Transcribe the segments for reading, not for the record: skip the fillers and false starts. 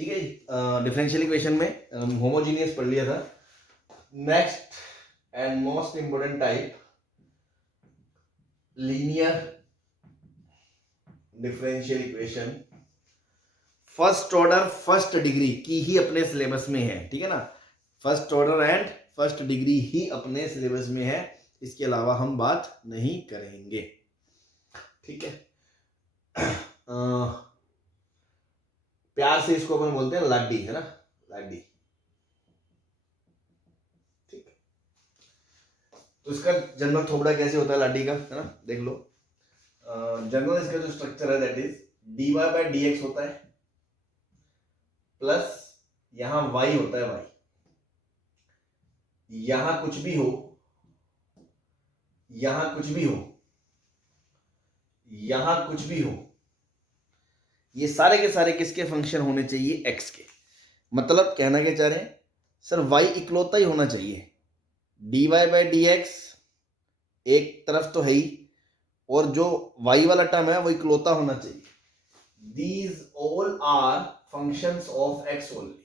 ठीक है। Differential equation में होमोजीनियस पढ़ लिया था। Next and most important type, linear differential equation, first order first degree की ही अपने सिलेबस में है, ठीक है ना। First order and first degree ही अपने सिलेबस में है, इसके अलावा हम बात नहीं करेंगे, ठीक है। प्यार से इसको अपन बोलते हैं लाडी, है ना, लाडी, ठीक है। तो इसका जनरल थोबड़ा कैसे होता है लाडी का, है ना, देख लो। जनरल इसका जो स्ट्रक्चर है that is dy by dx होता है, प्लस यहां y होता है, y, यहां कुछ भी हो, यहां कुछ भी हो, यहां कुछ भी हो, ये सारे के सारे किसके फंक्शन होने चाहिए, x के। मतलब कहना क्या चाह रहे हैं सर, y इकलौता ही होना चाहिए, dy बाय dx एक तरफ तो है ही, और जो y वाला टर्म है वो इकलौता होना चाहिए। These all are functions of x only.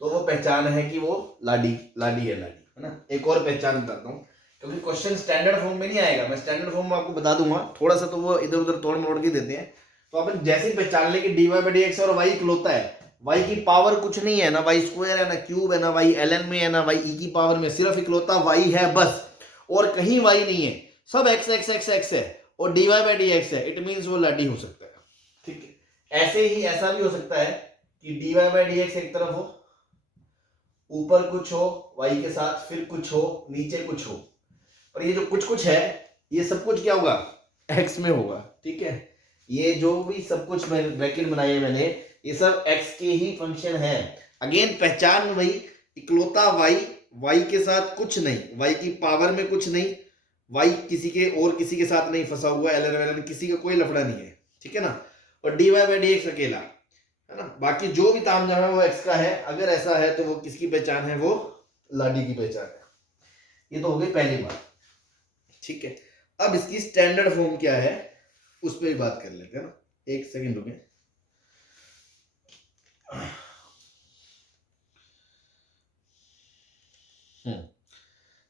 तो वो पहचान है कि वो लाडी लाडी है, लाडी, है ना। एक और पहचान बताता हूं, क्योंकि क्वेश्चन स्टैंडर्ड फॉर्म में नहीं आएगा, मैं स्टैंडर्ड फॉर्म में आपको बता दूंगा, थोड़ा सा तो वो इधर उधर तोड़ मोड़ के देते हैं। तो अपन जैसे ही पहचान ले कि dy बाई dx और y इकलौता है, y की पावर कुछ नहीं है, ना y स्क्वायर है, ना क्यूब है, ना y ln में है, ना y e की पावर में, सिर्फ इकलौता y है बस, और कहीं y नहीं है, सब x x x x है, और dy बाई dx है, इट मींस वो लाडी हो सकता है, ठीक है। ऐसे ही ऐसा भी हो सकता है कि dy बाई dx एक तरफ हो, ऊपर कुछ हो y के साथ, फिर कुछ हो, नीचे कुछ हो, और ये जो कुछ कुछ है ये सब कुछ क्या होगा, x में होगा, ठीक है। ये जो भी सब कुछ ब्रैकेट बनाई है मैंने, ये सब x के ही फंक्शन है। अगेन पहचान वही, इकलौता y के साथ कुछ नहीं, y की पावर में कुछ नहीं, y किसी के और किसी के साथ नहीं फंसा हुआ, ln वलन किसी का कोई लफड़ा नहीं है, ठीक है ना। और dy बाई dx अकेला, है ना, बाकी जो भी तामझाम है वो x का है। अगर ऐसा है तो वो किसकी पहचान है, वो लाडी की पहचान है। ये तो हो गई पहली बात, ठीक है। अब इसकी स्टैंडर्ड फॉर्म क्या है उस पर भी बात कर लेते हैं ना, एक सेकंड रुके।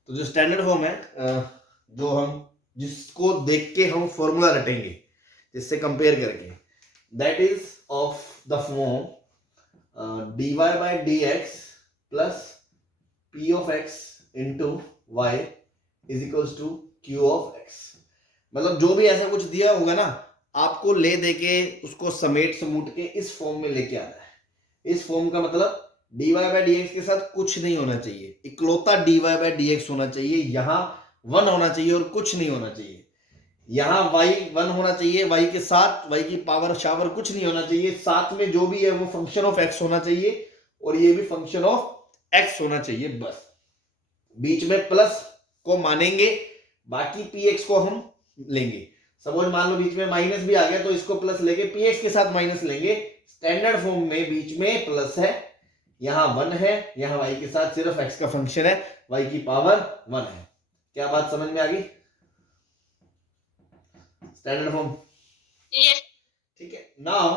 तो जो स्टैंडर्ड फॉर्म है, जो हम जिसको देख के हम फॉर्मूला रटेंगे, जिससे कंपेयर करके, that is of the form dy by dx plus p of x into y is equals to q of x। मतलब जो भी ऐसा कुछ दिया होगा ना, आपको ले दे के उसको समेट समूट के इस फॉर्म में लेके आना है। इस फॉर्म का मतलब dy बाय dx के साथ कुछ नहीं होना चाहिए, इकलौता dy बाय dx होना चाहिए, यहां 1 होना चाहिए और कुछ नहीं होना चाहिए। यहां y 1 होना चाहिए, y के साथ y की पावर शावर कुछ नहीं होना चाहिए, साथ में जो भी है वो फंक्शन ऑफ x होना चाहिए, और ये भी फंक्शन ऑफ x होना चाहिए बस। बीच में प्लस को मानेंगे, बाकी px को हम लेंगे। सपोज मान लो बीच में माइनस भी आ गया तो इसको प्लस लेके px के साथ माइनस लेंगे। स्टैंडर्ड फॉर्म में बीच में प्लस है, यहां 1 है, यहां y के साथ सिर्फ x का फंक्शन है, y की पावर 1 है। क्या बात समझ में आ गई? स्टैंडर्ड फॉर्म, ठीक है। नाउ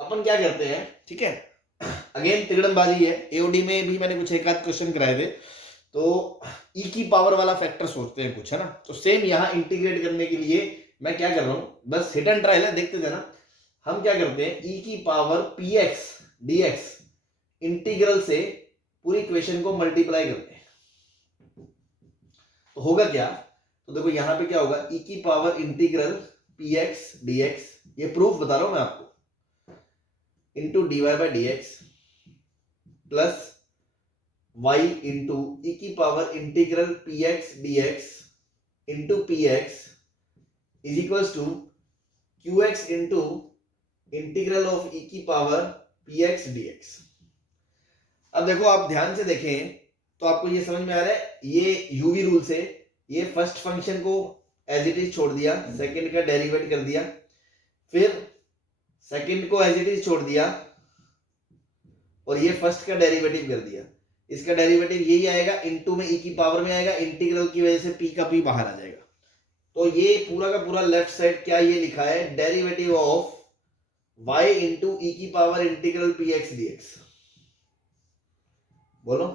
अपन क्या करते हैं, ठीक है, अगेन तिगड़मबाजी है, एओडी में भी मैंने कुछ एक आध क्वेश्चन कराए थे, तो e की पावर वाला फैक्टर सोचते हैं कुछ, है ना। तो सेम यहां इंटीग्रेट करने के लिए मैं क्या कर रहा हूं, बस हिट एंड ट्रायल है, देखते थे ना। हम क्या करते हैं, e की पावर px dx इंटीग्रल से पूरी इक्वेशन को मल्टीप्लाई करते हैं, तो होगा क्या, तो देखो यहां पे क्या होगा, e की पावर इंटीग्रल px dx, ये प्रूफ बता रहा हूं मैं आपको, into dy by dx plus y into e की power integral px dx into px is equals to qx into integral of e की पावर px dx। अब देखो आप ध्यान से देखें तो आपको ये समझ में आ रहा है, ये यूवी रूल से ये फर्स्ट फंक्शन को एज इट इज छोड़ दिया, सेकंड का डेरिवेट कर दिया, फिर सेकंड को एज इट इज छोड़ दिया, और ये फर्स्ट का डेरिवेटिव कर दिया। इसका डेरिवेटिव यही आएगा, इनटू में e की पावर में आएगा, इंटीग्रल की वजह से p का p बाहर आ जाएगा। तो ये पूरा का पूरा लेफ्ट साइड क्या ये लिखा है, डेरिवेटिव ऑफ y इंटू ई की power integral P X D x. बोलो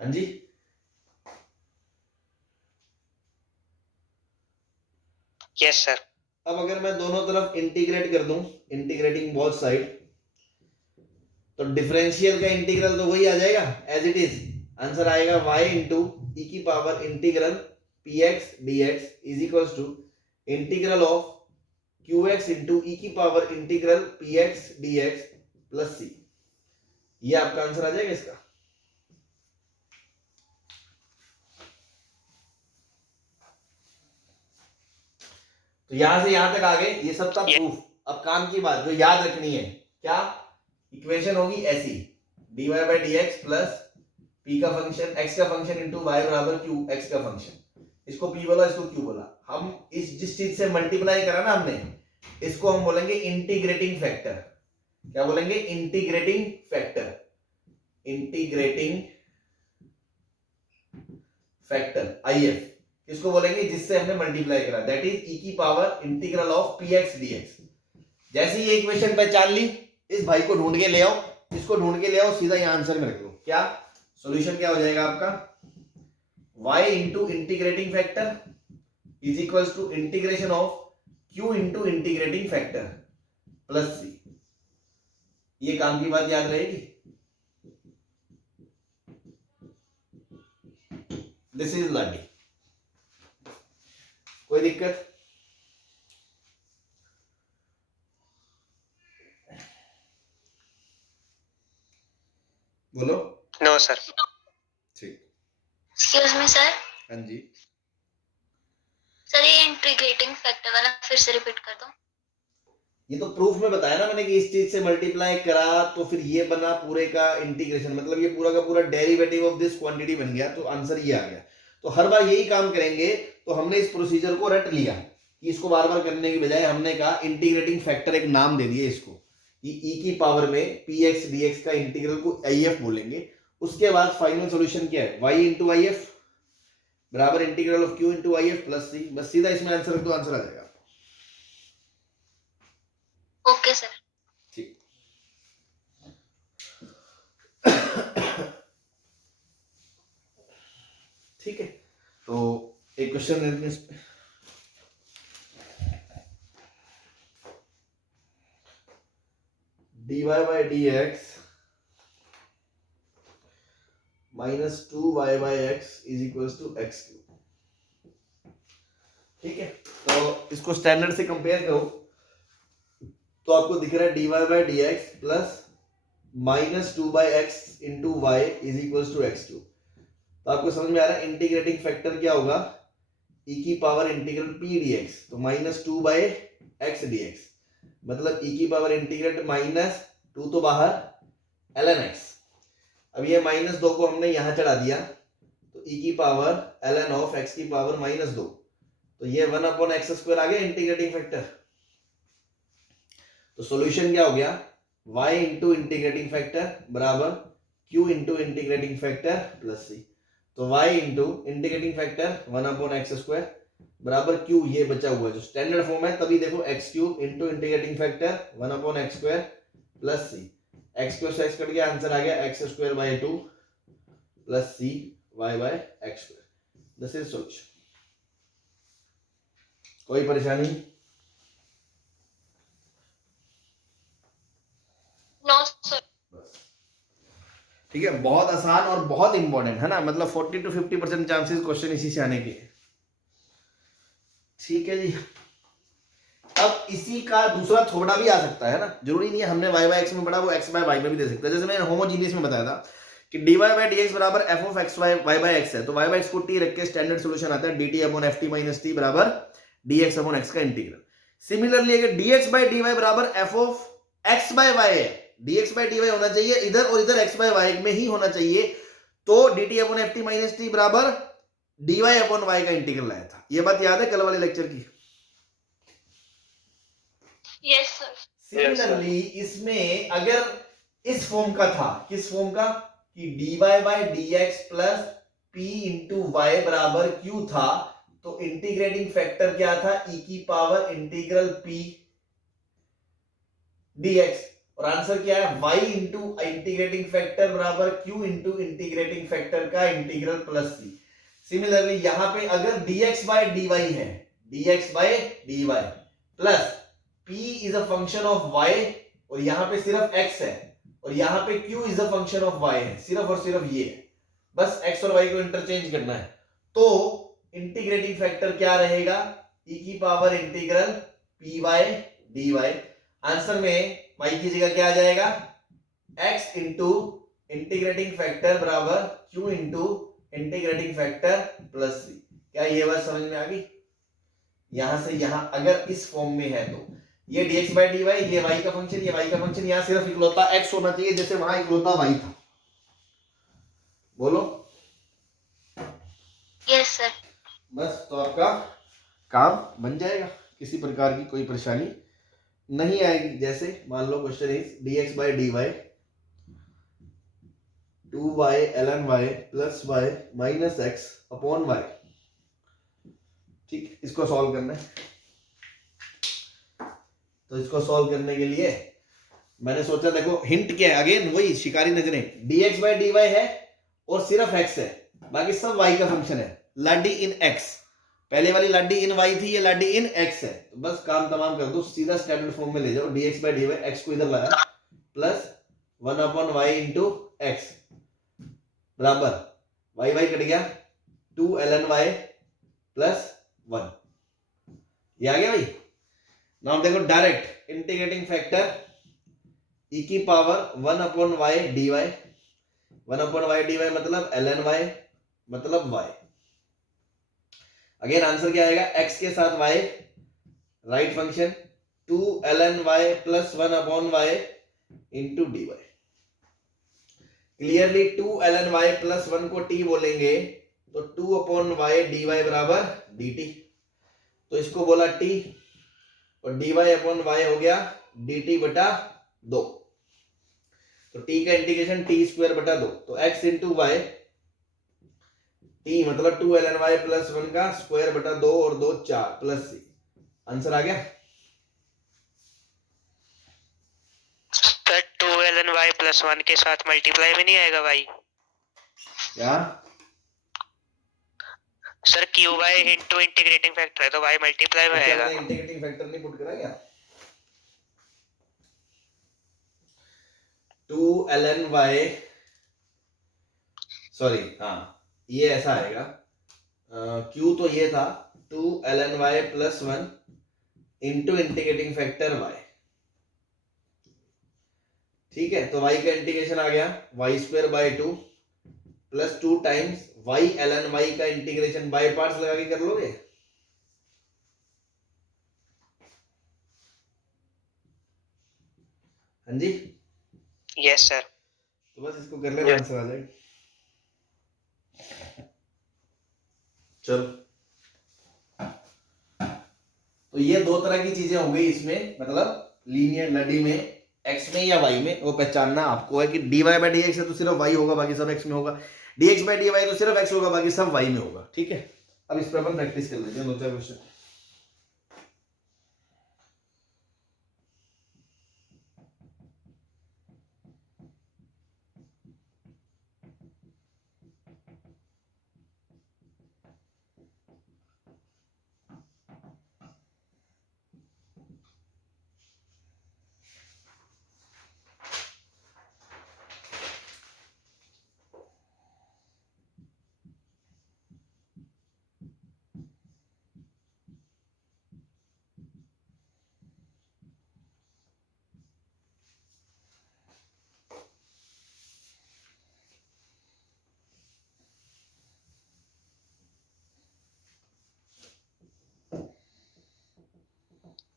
हाँ जी। Yes sir. अब अगर मैं दोनों तरफ इंटीग्रेट कर दूं, इंटीग्रेटिंग बोथ साइड, तो डिफरेंशियल का इंटीग्रल तो वही आ जाएगा एज इट इज। आंसर आएगा y इंटू ई की power integral P X D x is equal to integral of Q X into ई की power integral P X D x plus सी। ये आपका आंसर आ जाएगा इसका। तो यहां से यहां तक आ गए, ये सब था प्रूफ। अब काम की बात जो याद रखनी है, क्या इक्वेशन होगी ऐसी, dy by D x plus p का फंक्शन x का फंक्शन इंटू y बराबर q x का फंक्शन। इसको p बोला, इसको q बोला। हम इस जिस चीज से मल्टीप्लाई करा ना हमने, इसको हम बोलेंगे इंटीग्रेटिंग फैक्टर। क्या बोलेंगे? Integrating factor. Integrating factor IF किसको बोलेंगे? जिससे हमने मल्टीप्लाई करा, दैट इज ई की power integral of P X D x. जैसे ये इक्वेशन पहचान ली, इस भाई को ढूंढ के ले आओ, इसको ढूंढ के ले आओ, सीधा यहां आंसर में रख लो। क्या सॉल्यूशन क्या हो जाएगा आपका? y into integrating factor is equal to integration of q into integrating factor plus c। ये काम की बात याद रहेगी। दिस इज लाडी। कोई दिक्कत? बोलो। No sir. ठीक। Excuse me sir. हाँ जी सर ये इंटीग्रेटिंग फैक्टर वाला फिर से रिपीट कर दो। ये तो प्रूफ में बताया ना मैंने कि इस चीज से मल्टीप्लाई करा तो फिर ये बना पूरे का इंटीग्रेशन, मतलब ये पूरा का पूरा डेरिवेटिव ऑफ दिस क्वांटिटी बन गया, तो आंसर ये आ गया। तो हर बार यही काम करेंगे, तो हमने इस प्रोसीजर को रट लिया कि इसको बार बार करने की बजाय हमने कहा इंटीग्रेटिंग फैक्टर, एक नाम दे दिए इसको, ई की पावर में पी एक्स डी एक्स का इंटीग्रल को आई एफ बोलेंगे। उसके बाद फाइनल सॉल्यूशन क्या है? y इंटू आई एफ बराबर integral of q into I F plus C. बस सीधा इसमें आंसर रख दो, आंसर आ जाएगा। Okay sir. ठीक। ठीक है, तो एक question dy by D x minus 2y by x is equal to X cube. ठीक है, तो इसको स्टैंडर्ड से कंपेयर करो तो आपको दिख रहा है dy by D x plus minus 2 by X into Y is equal to X cube. तो आपको समझ में आ रहा है इंटीग्रेटिंग फैक्टर क्या होगा? e की पावर इंटीग्रल p dx, तो minus 2 by x D x, मतलब e की पावर इंटीग्रेट माइनस 2 तो बाहर ln x। अब ये माइनस 2 को हमने यहां चढ़ा दिया, तो e की पावर ln ऑफ x की पावर माइनस 2, तो ये 1 अपॉन एक्स स्क्वायर आ गया इंटीग्रेटिंग फैक्टर। तो सॉल्यूशन क्या हो गया? y इंटू इंटीग्रेटिंग फैक्टर बराबर q into integrating factor plus c। तो y into integrating factor 1 upon x square बराबर q, ये बचा हुआ जो स्टैंडर्ड फॉर्म है, तभी देखो X cube into integrating factor 1 upon x square plus C. X square से एक्स कट गया, आंसर आ गया X square by 2 plus C Y by x square. This is solution. कोई परेशानी? No sir. ठीक है, बहुत आसान और बहुत इंपॉर्टेंट है ना, मतलब 40 to 50% चांसेस क्वेश्चन इसी से आने के। ठीक है जी। अब इसी का दूसरा थोड़ा भी आ सकता है ना, जरूरी नहीं है हमने y बाई एक्स में पढ़ा वो x बाई वाई में भी दे सकता है। जैसे मैंने होमोजीनियस में बताया था कि dy बाई डी एक्स बराबर f of x y by X है, तो y बाई एक्स को t रख के स्टैंडर्ड सॉल्यूशन आता है dt upon ft minus t बराबर dx अपॉन x का इंटीग्रल। सिमिलरली अगर dx बाई dy बराबर f of x by Y है, dx बाई dy होना चाहिए इधर और इधर x बाई वाई में ही होना चाहिए, तो dt upon ft minus t बराबर dy अपॉन y का इंटीग्रल आया था। ये बात याद है कल वाले लेक्चर की? Yes sir. सिमिलरली इसमें अगर इस फॉर्म का था, किस फॉर्म का? कि dy by dx plus p into Y बराबर q था, तो इंटीग्रेटिंग फैक्टर क्या था, e की पावर इंटीग्रल p dx, और आंसर क्या है, y इंटू इंटीग्रेटिंग फैक्टर बराबर q इंटू इंटीग्रेटिंग फैक्टर का इंटीग्रल प्लस c। सिमिलरली यहां पे अगर dx बाय dy है, dx by dy plus p is a function of y, और यहां पे सिर्फ x है, और यहां पे q is a function of y है, सिर्फ और सिर्फ ये है, बस x और y को इंटरचेंज करना है, तो इंटीग्रेटिंग फैक्टर क्या रहेगा, e की power integral p by dy। Answer में y की जगह क्या आ जाएगा, x इंटू इंटीग्रेटिंग फैक्टर बराबर q into integrating factor plus c। क्या ये बात समझ में आ गई, यहां से यहां अगर इस फॉर्म में है तो ये dx बाय dy, ये y का फंक्शन, ये y का फंक्शन, यहां सिर्फ इकलौता x होना चाहिए जैसे वहां इकलौता y था। बोलो यस सर। बस, तो आपका काम बन जाएगा, किसी प्रकार की कोई परेशानी नहीं आएगी। जैसे मान लो question is dx by dy 2y ln y plus y minus x upon y, ठीक, इसको सॉल्व करना है। तो इसको सॉल्व करने के लिए मैंने सोचा, देखो हिंट क्या है, अगेन वही शिकारी नजरें, dx बाय dy है और सिर्फ x है, बाकी सब y का फंक्शन है, लाडी इन x, पहले वाली लाडी इन y थी, ये लाडी इन x है, तो बस काम तमाम कर दो, सीधा स्टैंडर्ड फॉर्म में ले जाओ, dx बाय dy, x को इधर लाया plus 1 upon y into x बराबर y y कट गया 2 ln y प्लस 1, ये आ गया भाई। नाउ देखो डायरेक्ट इंटीग्रेटिंग फैक्टर e की power 1 upon y dy, 1 upon y dy मतलब ln y मतलब y। अगेन आंसर क्या आएगा, x के साथ y, right function 2 ln y plus 1 upon y into dy। Clearly 2 ln y plus 1 को t बोलेंगे तो 2 अपॉन y dy बराबर dt, तो इसको बोला t, और dy अपॉन y हो गया dt बटा 2, तो t का इंटीग्रेशन t स्क्वायर बटा 2, तो x इंटू y, t मतलब 2 ln y प्लस 1 का स्क्वायर बटा 2 और 2 4 प्लस c। आंसर आ गया सर 2 ln y प्लस 1 के साथ मल्टीप्लाई में नहीं आएगा y, क्या, sir Q Y into integrating factor है तो y मल्टीप्लाई में आएगा। इंटीग्रेटिंग फैक्टर नहीं पुट करा क्या, 2 ln y, सॉरी हाँ ये ऐसा आएगा, q तो ये था 2 ln y plus 1 into integrating factor y, ठीक है, तो y का इंटीग्रेशन आ गया y square by 2 plus 2 times y ln y का इंटीग्रेशन बाय पार्ट्स लगा के कर लोगे, हाँ जी, यस सर। तो बस इसको कर लेना, आंसर आ जाएगा। चलो, तो ये दो तरह की चीजें हो गई इसमें, मतलब लीनियर लड़ी में x में या y में, वो पहचानना आपको है कि dy बाय dx है तो सिर्फ y होगा, बाकी सब x में होगा, dx बाय dy तो सिर्फ x होगा, बाकी सब y में होगा, ठीक है। अब इस पर अपन प्रैक्टिस कर लेते हैं, दो चार क्वेश्चन।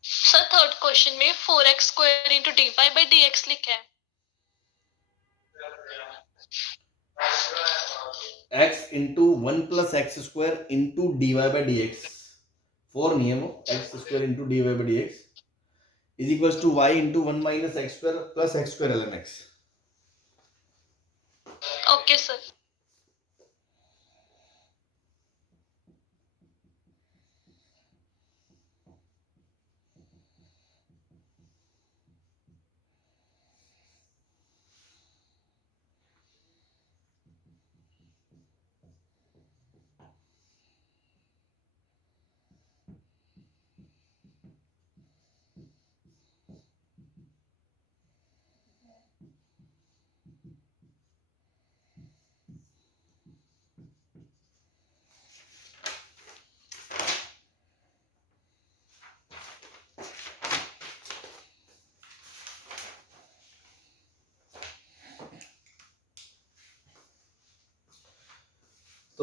सर थर्ड क्वेश्चन में 4x square into D Y by D x लिखा है, x into 1 plus x square into D Y by D x, 4 नहीं है वो, x square into D Y by D x is equal to y into 1 minus x square plus x square ln x।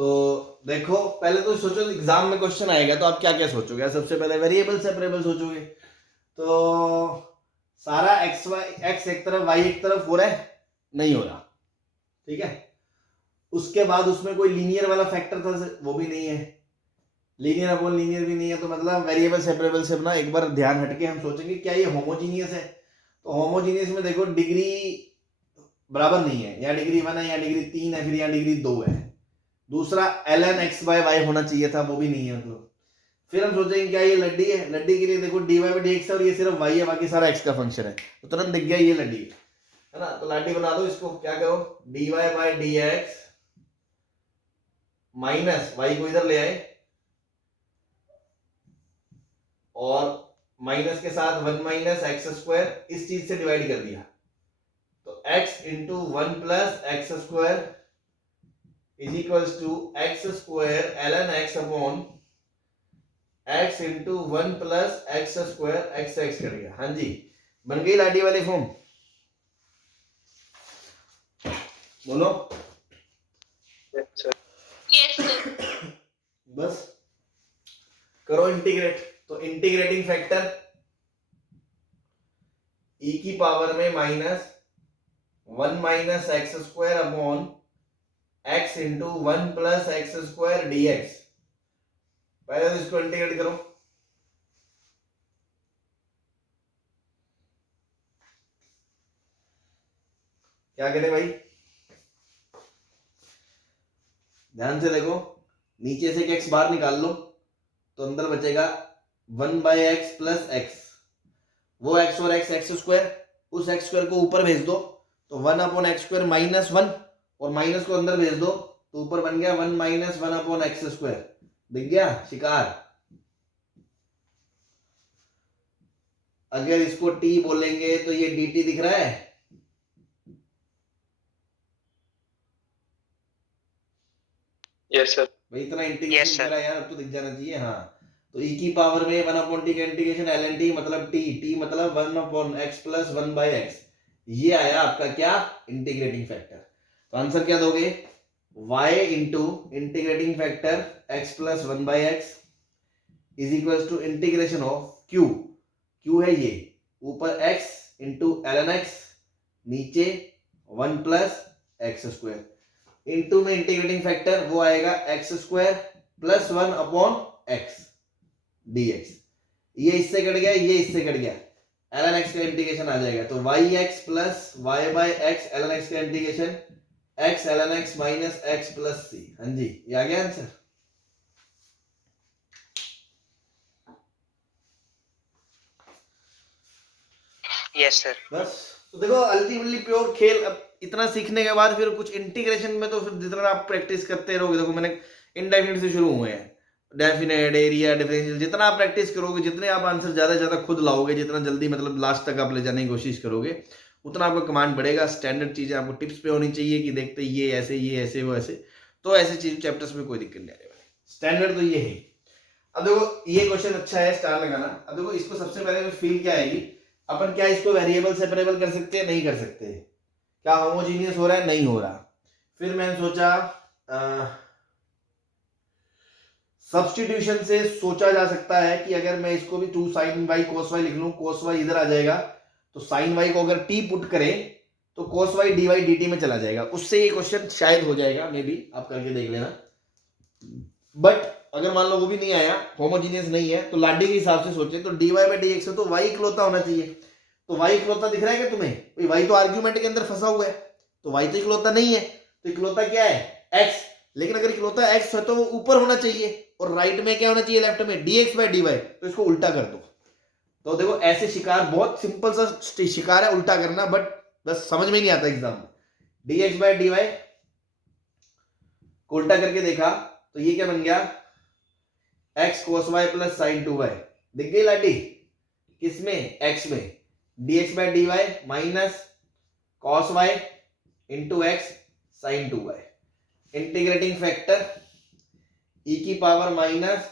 तो देखो पहले तो सोचो exam में question आएगा तो आप क्या क्या सोचोगे, सबसे पहले वेरिएबल सेपरेबल सोचोगे। तो सारा एक्स एक तरफ वाई एक तरफ हो रहा है, नहीं हो रहा, ठीक है। उसके बाद उसमें कोई लीनियर वाला फैक्टर था, वो भी नहीं है, लीनियर अपॉन लीनियर भी नहीं है। तो मतलब वेरिएबल सेपरेबल से अपना एक बार ध्यान हटके हम सोचेंगे क्या ये होमोजीनियस है। तो होमोजीनियस में देखो डिग्री बराबर नहीं है, या डिग्री 1 है या डिग्री 3 है, फिर यहाँ डिग्री 2 है। दूसरा ln x बाय y होना चाहिए था, वो भी नहीं है। मतलब फिर हम सोचेंगे क्या ये लड्डी है, लड्डी के लिए देखो dy बाई dx है और ये सिर्फ y है, बाकी सारा x का फंक्शन है, तो तुरंत दिख गया ये लड्डी है ना। तो लाडी बना दो इसको, क्या करो dy by dx minus y को इधर ले आए और माइनस के साथ 1 माइनस एक्स स्क्वायर इस चीज से डिवाइड कर दिया। तो x into 1 plus x square is equals to x square ln x upon x into 1 plus x square x x कर गया। हाँ जी, बन गई लाडी वाली फॉर्म, बोलो। Yes, sir. बस करो इंटीग्रेट। तो इंटीग्रेटिंग फैक्टर e की पावर में minus 1 minus x square upon x into 1 plus x square dx। पहले तो इसको इंटीग्रेट करो, क्या करें भाई, ध्यान से देखो, नीचे से x बाहर निकाल लो तो अंदर बचेगा 1 बाई एक्स प्लस एक्स, वो x और x एक्स स्क्वायर, उस x स्क्वायर को ऊपर भेज दो तो 1 अपॉन एक्स स्क्वायर माइनस 1, और माइनस को अंदर भेज दो तो ऊपर बन गया 1 माइनस 1 अपॉन एक्स स्क्वायर। दिख गया शिकार। अगर इसको t बोलेंगे तो ये dt दिख रहा है, Yes, sir. भाई इतना Yes, इंटीग्रेशन sir. करा यार, अब तो दिख जाना चाहिए। हाँ, तो e की पावर में 1 अपॉन टी का इंटीग्रेशन ln t मतलब t मतलब 1 upon x plus 1 by x, ये आया आपका क्या, इंटीग्रेटिंग फैक्टर। तो आंसर क्या दोगे, y into integrating factor x plus 1 by x is equal to integration of q है ये, ऊपर x इंटू ln x, नीचे 1 प्लस एक्स स्क्वायर, इनटू में इंटीग्रेटिंग फैक्टर वो आएगा x square plus 1 upon x dx। ये इससे कट गया, ये इससे कट गया, ln x का इंटीग्रेशन आ जाएगा। तो yx plus y by x ln x का integration x ln x minus x plus c। हाँ जी, ये आ गया आंसर। Yes, sir. बस, तो देखो अल्टीमेटली प्योर खेल। अब इतना सीखने के बाद फिर कुछ इंटीग्रेशन में तो फिर जितना आप प्रैक्टिस करते रहोगे, देखो मैंने इनडेफिनिट से शुरू हुए हैं, डेफिनेट, एरिया, डिफरेंशियल, जितना आप प्रैक्टिस करोगे, जितने आप आंसर ज्यादा से ज्यादा खुद लाओगे, जितना जल्दी मतलब लास्ट तक आप ले जाने की कोशिश करोगे, उतना आपका कमांड बढ़ेगा। स्टैंडर्ड चीजें आपको टिप्स पे होनी चाहिए कि देखते ये ऐसे वो ऐसे, तो ऐसे चीज चैप्टर्स में कोई दिक्कत नहीं आने वाली, स्टैंडर्ड तो ये है। अब देखो ये क्वेश्चन अच्छा है, स्टार लगाना। अब देखो इसको सबसे पहले फील क्या आएगी, अपन क्या इसको वेरिएबल सेपरेबल कर सकते हैं, नहीं कर सकते, क्या होमोजीनियस हो रहा है, नहीं हो रहा। फिर मैंने सोचा सब्स्टिट्यूशन से सोचा जा सकता है कि अगर मैं इसको भी 2 sin y cos y लिख लूं, cos y इधर आ जाएगा, तो sin y को अगर t पुट करें तो cos y dy dt में चला जाएगा, उससे ये क्वेश्चन शायद हो जाएगा, मे बी आप करके देख लेना। बट अगर मान लो वो भी नहीं आया, होमोजीनियस नहीं है, तो लाडी के हिसाब से सोचे तो dy बाई dx है तो y इकलौता होना चाहिए। तो y इकलौता दिख रहा है क्या तुम्हें, y तो आर्ग्यूमेंट के अंदर फंसा हुआ है, तो y तो इकलौता नहीं है, तो इकलौता क्या है, x। लेकिन अगर इकलौता x है तो वो ऊपर होना चाहिए, और राइट में क्या होना चाहिए, लेफ्ट में dx बाई dy, तो इसको उल्टा कर दो। तो देखो ऐसे शिकार, बहुत सिंपल सा शिकार है उल्टा करना, बट बस समझ में नहीं आता एग्जाम में। dx बाई dy को उल्टा करके देखा तो ये क्या बन गया, x cos y plus sin 2y। दिख गई लाडी, किसमें, x में, dx by dy minus cos y into x sin 2y। Integrating factor e की power minus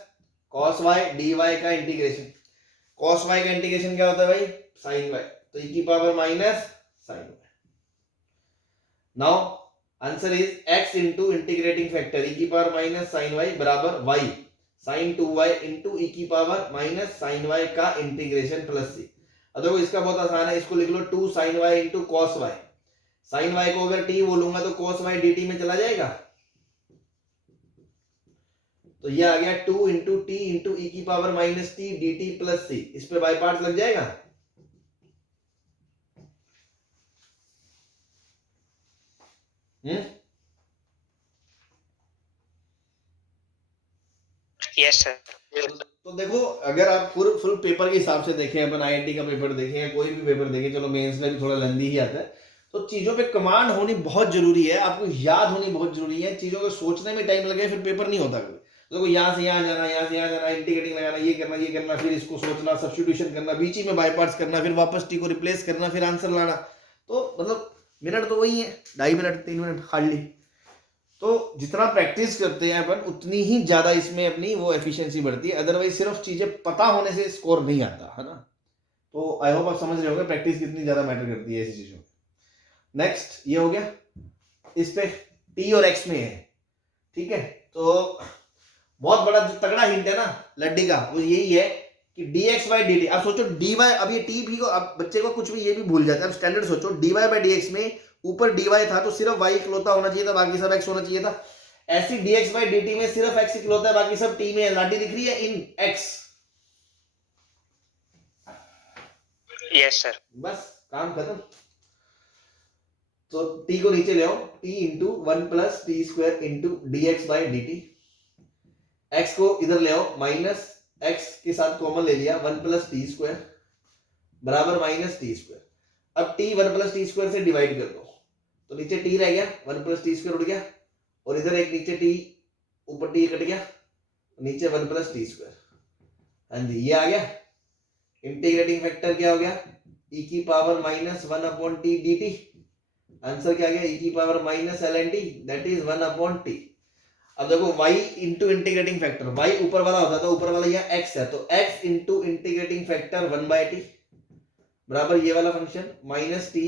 cos y dy का इंटीग्रेशन, cos y का इंटीग्रेशन क्या होता है भाई, sin y, तो e की power minus sin y। Now answer is x into integrating factor e की पावर माइनस साइन y बराबर y sine 2y into e की पावर माइनस साइन y का इंटीग्रेशन प्लस c। अब देखो इसका बहुत आसान है, इसको लिख लो 2 sine y into cos y। Sine y को अगर t बोलूंगा तो cos y dt में चला जाएगा, तो ये आ गया 2 इंटू टी इंटू ई की power minus T D T plus C. इस पे बाई पार्ट्स लग जाएगा। Yes sir. तो देखो अगर आप फुल पेपर के हिसाब से देखें, अपन आईआईटी का पेपर देखें या कोई भी पेपर देखें, चलो मेंस में भी थोड़ा लेंदी ही आता है, तो चीजों पे कमांड होनी बहुत जरूरी है, आपको याद होनी बहुत जरूरी है। चीजों को सोचने में टाइम लगे फिर पेपर नहीं होता कभी। देखो यहाँ से यहाँ जाना, यहाँ से यहाँ जाना, इंटीग्रेटिंग लगाना, ये करना, फिर इसको सोचना, सब्स्टिट्यूशन करना, बीच ही में बाय पार्ट्स करना, फिर वापस टी को रिप्लेस करना, फिर आंसर लाना। तो मतलब मिनट तो वही है, 2.5 मिनट 3 मिनट हार्डली। तो जितना प्रैक्टिस करते हैं अपन उतनी ही ज्यादा इसमें अपनी वो एफिशिएंसी बढ़ती है। अदरवाइज सिर्फ चीजें पता होने से स्कोर नहीं आता है ना। तो आई होप आप समझ रहे होंगे प्रैक्टिस कितनी ज्यादा मैटर करती है ऐसी चीजों में। नेक्स्ट ये हो गया, इस पे टी और एक्स में है, ठीक है। तो बहुत बड़ा जो तगड़ा हिंट है ना लड्डी का, वो यही है कि dx by dt। अब सोचो dy, अब ये t भी को, अब बच्चे को कुछ भी ये भी भूल जाता है। अब स्टैंडर्ड सोचो dy by dx में ऊपर dy था तो सिर्फ y इकलौता होना चाहिए था, बाकी सब x होना चाहिए था। ऐसी dx by dt में सिर्फ x इकलौता है, बाकी सब t में है। लाडी दिख रही है इन x। Yes sir. बस काम खत्म। तो t को नीचे ले आओ, t into 1 plus T square into dx by dt। x को इधर ले आओ, माइनस x के साथ कॉमन ले लिया, 1 प्लस टी स्क्वायर बराबर माइनस टी स्क्वायर। अब t 1 प्लस टी स्क्वायर से डिवाइड कर दो, तो नीचे t रह गया, 1 प्लस टी स्क्वायर उड़ गया, और इधर एक नीचे t, ऊपर t कट गया, नीचे 1 प्लस टी स्क्वायर। हाँ जी, ये आ गया। इंटीग्रेटिंग फैक्टर क्या हो गया, e की power minus 1 upon t D t. Answer क्या आ गया, e की power minus l n t, that is 1 upon t. अब देखो y into integrating factor, y ऊपर वाला होता था, ऊपर वाला यहाँ x है, तो x into integrating factor 1 by T बराबर ये वाला function minus T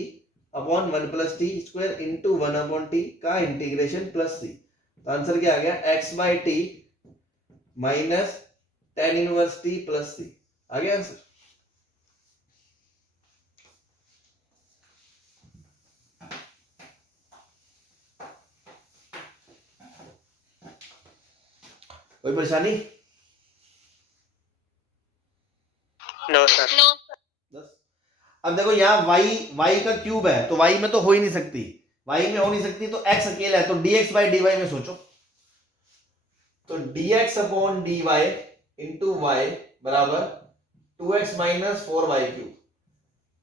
upon 1 plus T square into 1 upon T का इंटीग्रेशन प्लस सी। तो आंसर क्या आ गया, x by T minus tan inverse T plus C. आ गया आंसर। कोई परेशानी? No sir. नो। बस। अब देखो यहाँ y का क्यूब है, तो y में तो हो ही नहीं सकती, y में हो नहीं सकती, तो x अकेला है, तो dx by dy में सोचो, तो dx upon dy into y बराबर 2x माइनस 4y क्यूब।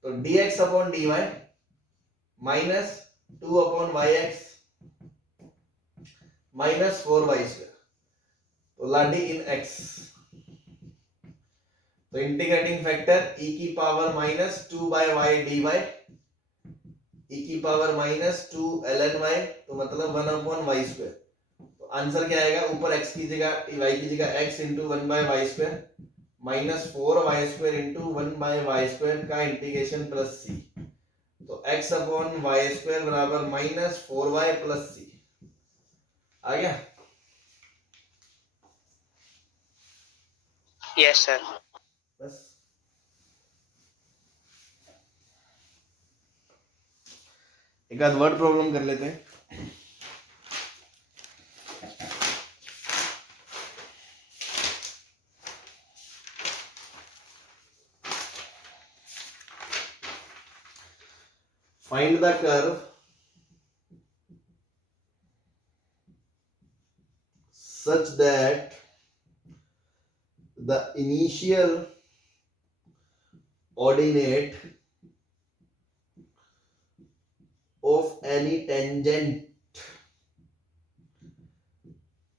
तो dx upon dy minus 2 upon yx minus 4y square. तो लाडी इन x, तो इंटीग्रेटिंग फैक्टर e की power minus 2 by y dy, e की पावर माइनस 2 ln y, तो मतलब 1 upon y square. तो answer क्या आएगा, ऊपर x की जगह y की जगह x into 1 by y square minus 4y square into 1 by y square का इंटीग्रेशन प्लस c। तो x अपॉन y स्क्वायर बराबर माइनस 4y प्लस c। आ गया। Yes sir. बस एक आध वर्ड प्रॉब्लम कर लेते हैं। Find the curve such that the initial ordinate of any tangent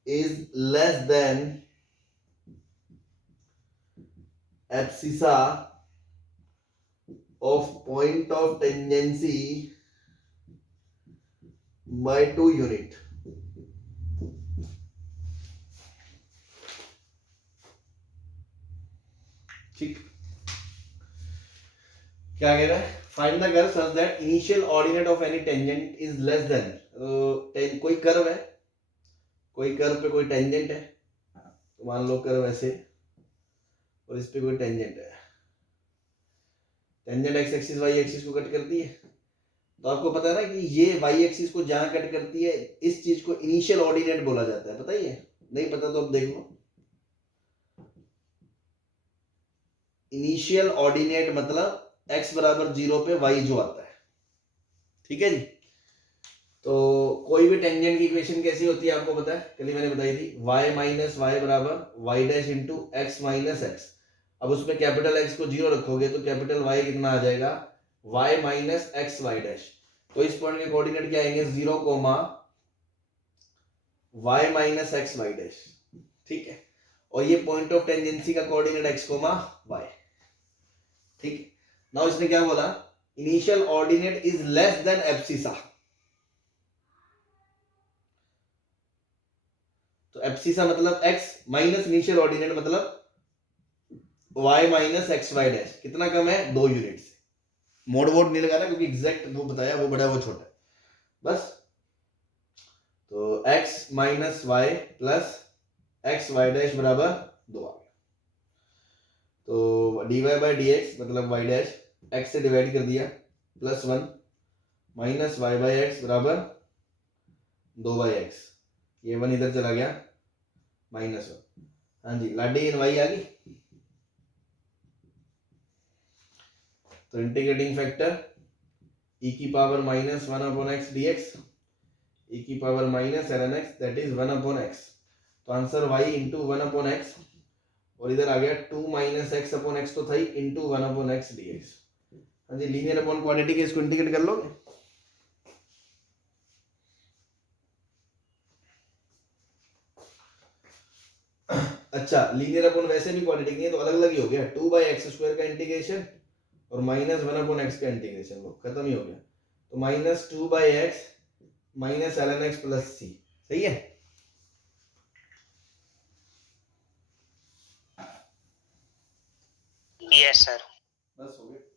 is less than abscissa of point of tangency by 2 unit। ठीक, क्या कह रहा है, find the curve such that initial ordinate of any tangent is less then, कोई curve है, कोई curve पे कोई टेंजेंट है, तो मान लो कर्व ऐसे और इस पे कोई टेंजेंट है, tangent x axis y axis को कट करती है, तो आपको पता है ना कि ये वाई एक्सिस को जहां कट करती है इस चीज को इनिशियल ऑर्डिनेट बोला जाता है, पता ही है? नहीं पता तो अब देख लो। इनिशियल ऑर्डिनेट मतलब x बराबर 0 पे y जो आता है, ठीक है जी। तो कोई भी टेंजेंट की इक्वेशन कैसी होती है आपको पता है, कल ही मैंने बताई थी, y माइनस वाई बराबर y dash into x minus x. अब उसमें कैपिटल एक्स को 0 रखोगे तो कैपिटल y कितना आ जाएगा, y minus x y dash. तो इस पॉइंट के कोऑर्डिनेट क्या आएंगे, 0 comma y minus x y dash, ठीक है। और ये पॉइंट ऑफ टेंजेंसी का कोऑर्डिनेट x कोमा y, ठीक। नाउ इसने क्या बोला, initial ordinate is less than abscissa. तो एब्सिसा मतलब x माइनस इनिशियल ऑर्डिनेट मतलब y minus x y dash, कितना कम है, 2 यूनिट से। मोड वोड नहीं लगाना क्योंकि एग्जैक्ट वो बताया, वो बड़ा वो छोटा है बस। तो x minus y plus x y dash बराबर 2 आ गया। तो dy बाई डी एक्स मतलब y डैश x से डिवाइड कर दिया plus 1 minus y by x बराबर 2 बाई एक्स, ये 1 इधर चला गया माइनस 1। हाँ जी, लाडी इन y आ गई। तो इंटीग्रेटिंग फैक्टर e की power minus 1 upon X D X, e की power minus ln x that is 1 upon X. तो answer y into 1 upon X, और इधर आ गया 2 माइनस एक्स अपॉन एक्स तो था ही into 1 upon X D X. हाँ जी, लीनियर अपॉन क्वाड्रेटिक है, इसको इंटीग्रेट कर लोगे। अच्छा, लीनियर अपॉन वैसे भी क्वाड्रेटिक नहीं है तो अलग अलग ही हो गया, 2 बाई एक्स स्क्वायर का इंटीग्रेशन और माइनस 1 अपॉन एक्स का इंटीग्रेशन, वो खत्म ही हो गया। तो minus 2 by X minus ln x plus C, सही है। Yes sir. बस हो गया।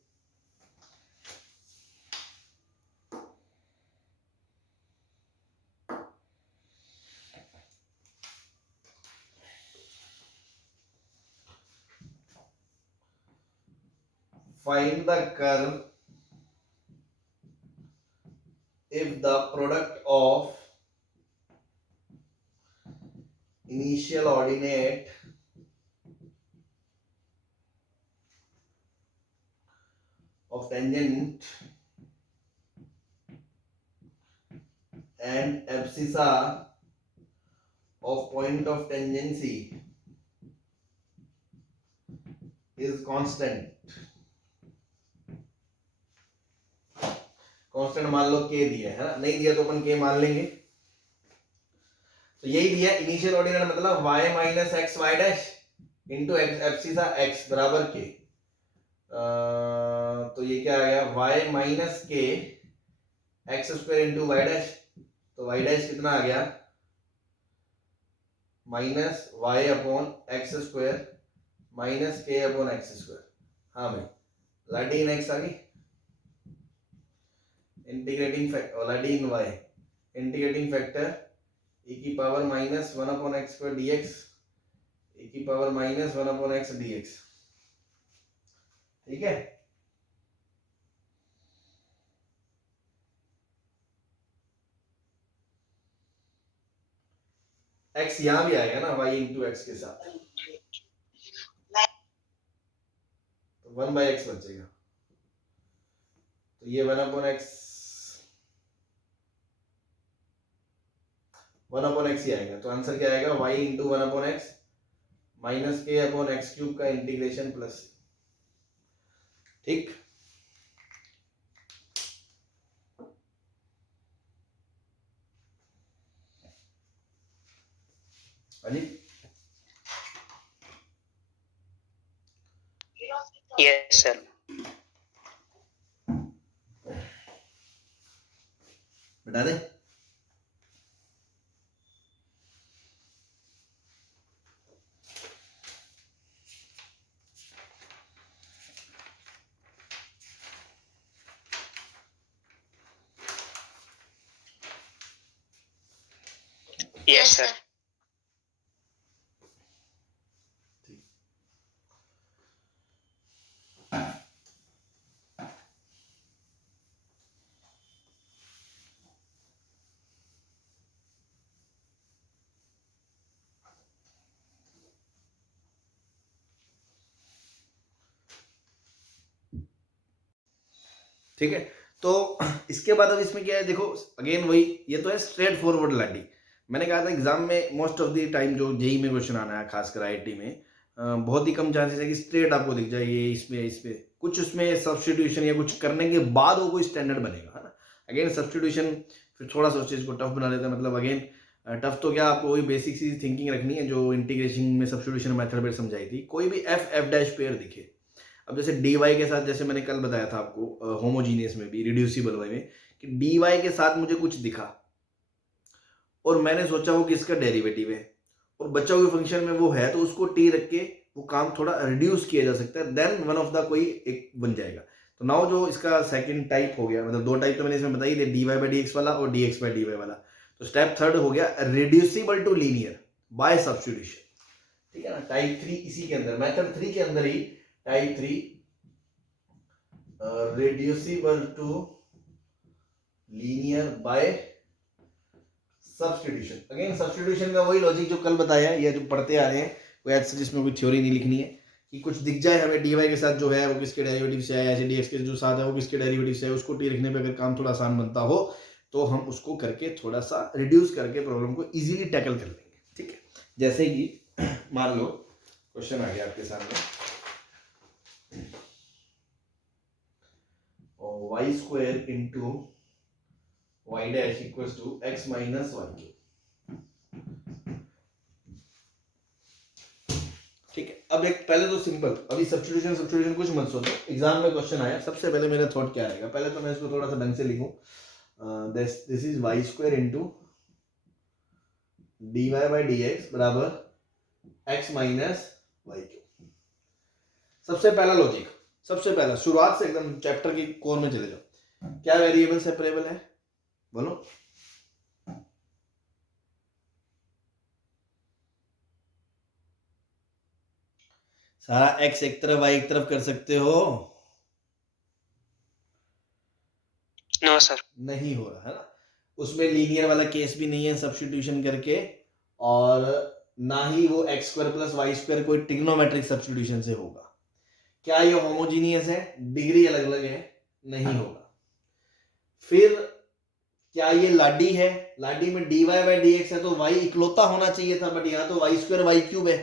Find the curve if the product of initial ordinate of tangent and abscissa of point of tangency is constant। Constant मान लो k दिया है ना, नहीं दिया तो अपन k मान लेंगे। तो यही दिया, इनिशियल ऑर्डिनेट मतलब y minus x y dash into abscissa x बराबर k। तो ये क्या आ गया, y minus k x square into y dash. तो वाई डैश कितना आ गया, minus y upon x square minus k upon x square. हाँ भाई, लाडी इन एक्स आ गई, इंटीग्रेटिंग फैक्टर लाडी in y, integrating factor e की power minus 1 upon x square dx, e की power minus 1 upon x dx, ठीक है। x यहां भी आएगा ना y इंटू एक्स के साथ, तो 1 बाई एक्स बचेगा। तो ये 1 अपॉन एक्स ही आएगा। तो आंसर क्या आएगा, y into 1 upon x minus k upon x cube का इंटीग्रेशन प्लस, ठीक। अजी यस सर। बता दे। Yes, sir. ठीक है, तो इसके बाद अब इसमें क्या है, देखो अगेन वही, ये तो है स्ट्रेट फॉरवर्ड लाडी। मैंने कहा था एग्जाम में मोस्ट ऑफ द टाइम जो जेई में क्वेश्चन आना है, खासकर आईआईटी में, बहुत ही कम चांसेस है कि स्ट्रेट आपको दिख जाए ये इसमें कुछ उसमें सब्स्टिट्यूशन या कुछ करने के बाद वो कोई स्टैंडर्ड बनेगा, है ना। अगेन सब्स्टिट्यूशन फिर थोड़ा सा उस चीज़ को टफ बना देता है, मतलब अगेन टफ तो क्या, आपको वही बेसिक सी थिंकिंग रखनी है जो इंटीग्रेशन में सब्स्टिट्यूशन मेथड पर समझाई थी। कोई भी एफ डैश पेयर दिखे, अब जैसे डी वाई के साथ, जैसे मैंने कल बताया था आपको होमोजीनियस में भी, रिड्यूसिबल वाई में, कि डी वाई के साथ मुझे कुछ दिखा और मैंने सोचा वो किसका डेरिवेटिव है और बचा हुए फंक्शन में वो है, तो उसको टी रख के वो काम थोड़ा रिड्यूस किया जा सकता है, देन वन ऑफ द कोई एक बन जाएगा। तो नाउ जो इसका सेकंड टाइप हो गया, मतलब दो टाइप तो मैंने इसमें बताई थी, d Y by D x वाला और d x by d y वाला। तो स्टेप थर्ड हो गया reducible to linear by substitution, ठीक है ना। टाइप 3 इसी के अंदर, मेथड 3 के अंदर ही type 3 reducible to linear by substitution। Again substitution का वही लॉजिक जो कल बताया है, या जो पढ़ते आ रहे हैं, कोई ऐसे जिसमें कोई थ्योरी नहीं लिखनी है, कि कुछ दिख जाए हमें डी वाई के साथ जो है वो किसके डेरिवेटिव से आया, ऐसे डी एक्स के जो साथ है वो किसके डेरिवेटिव से है, उसको टी लिखने पे अगर काम थोड़ा आसान बनता हो तो हम उसको करके थोड़ा सा रिड्यूस करके प्रॉब्लम को इजीली टैकल कर लेंगे, ठीक है। जैसे कि मान लो क्वेश्चन आ गया आपके सामने, y square into y dash equals to x minus y cube, ठीक है। अब एक पहले तो सिंपल, अभी सब्स्टिट्यूशन कुछ मत सोचो, एग्जाम में क्वेश्चन आया, सबसे पहले मेरा थॉट क्या आएगा, पहले तो मैं इसको थोड़ा सा ढंग से लिखूं, this is y square into dy by dx बराबर x minus y cube। सबसे पहला लॉजिक, सबसे पहला शुरुआत से एकदम चैप्टर की कोर में चले जाओ, क्या वेरिएबल सेपरेबल है, बोलो। सारा x एक तरफ y एक तरफ कर सकते हो? No sir. नहीं हो रहा है ना, उसमें लीनियर वाला केस भी नहीं है सब्स्टिट्यूशन करके, और ना ही वो x square plus y square कोई ट्रिग्नोमेट्रिक सब्स्टिट्यूशन से होगा। क्या ये होमोजीनियस है, डिग्री अलग अलग है, नहीं होगा। फिर क्या ये लाडी है, लाडी में dy बाई डी एक्स है तो y इकलौता होना चाहिए था, बट यहाँ तो y स्क्वायर वाई क्यूब है,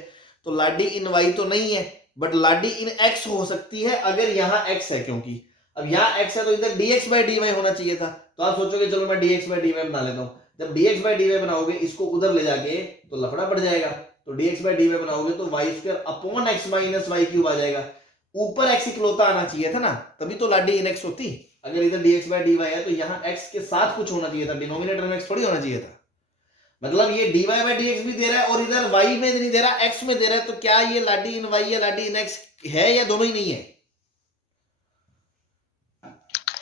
तो लाडी इन y तो नहीं है, बट लाडी इन x हो सकती है अगर यहाँ x है, क्योंकि अब यहाँ x है तो इधर dx बाई dy होना चाहिए था। तो आप सोचोगे चलो मैं dx बाई dy बना लेता हूँ, जब dx बाई dy बनाओगे इसको उधर ले जाके तो लफड़ा पड़ जाएगा, तो dx बाई dy बनाओगे तो y square upon x minus Y cube आ जाएगा, ऊपर x इकलौता आना चाहिए था ना, तभी तो लाडी इन x होती। अगर इधर dx बाई dy है तो यहाँ x के साथ कुछ होना चाहिए था, डिनोमिनेटर में x थोड़ी होना चाहिए था। मतलब ये dy बाई dx भी दे रहा है और इधर y में नहीं दे रहा, x में दे रहा है, तो क्या ये लाडी इन y या लाडी इन x है, या दोनों ही नहीं है?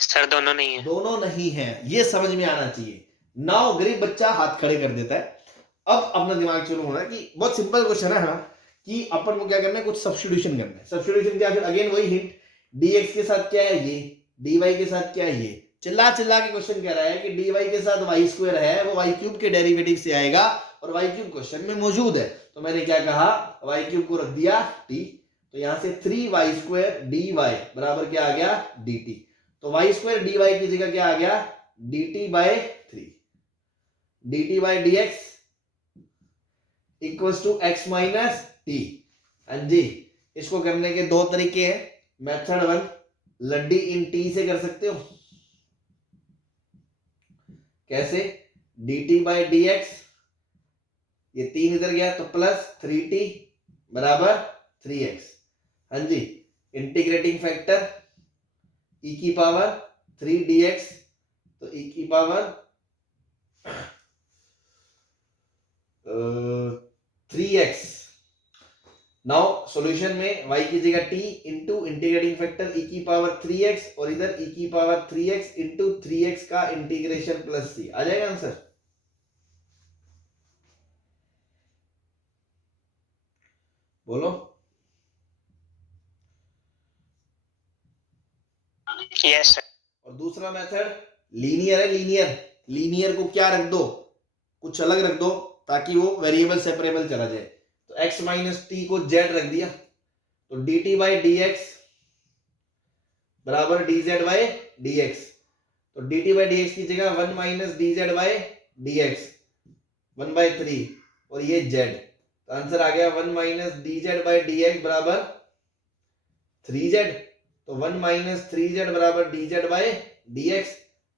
सर दोनों नहीं है। दोनों नहीं है, ये समझ में आना चाहिए। नाउ गरीब बच्चा हाथ खड़े कर देता है, अब अपना दिमाग चालू होना है कि बहुत सिंपल क्वेश्चन है ना, कि अपन को क्या करना है, कुछ सब्स्टिट्यूशन करना है। सब्स्टिट्यूशन क्या, फिर अगेन वही हिंट, dx के साथ क्या है ये, dy के साथ क्या है ये, चिल्ला चिल्ला के क्वेश्चन कह रहा है कि dy के साथ y स्क्वायर है, वो y क्यूब के डेरिवेटिव से आएगा, और y क्यूब क्वेश्चन में मौजूद है, तो मैंने क्या कहा, y क्यूब को रख दिया t, तो यहां से 3y स्क्वायर dy बराबर क्या आ गया, dt, तो y स्क्वायर dy की जगह क्या आ गया, dt by 3, dt by dx equals to x minus t। हाँ जी, इसको करने के दो तरीके हैं, मेथड 1 लड्डी इन t से कर सकते हो, कैसे, dt बाय dx, ये 3 इधर गया तो प्लस 3t बराबर 3x। हाँ जी, इंटीग्रेटिंग फैक्टर e की पावर 3 dx, तो e की पावर 3x। नाउ सॉल्यूशन में y की जगह t into integrating factor e की पावर 3x, और इधर e की पावर 3x इंटू 3x का इंटीग्रेशन प्लस c, आ जाएगा आंसर। बोलो। Yes sir. और दूसरा मेथड लीनियर है, लीनियर को क्या रख दो, कुछ अलग रख दो ताकि वो वेरिएबल सेपरेबल चला जाए। तो x माइनस टी को z रख दिया, तो dt बाई डी एक्स बराबर dz बाई dx। तो dt बाई dx की जगह 1 माइनस dz बाई dx 1/3 और ये z, तो आंसर आ गया 1 माइनस dz बाई dx बराबर 3z। तो 1 माइनस 3z बराबर dz बाई dx,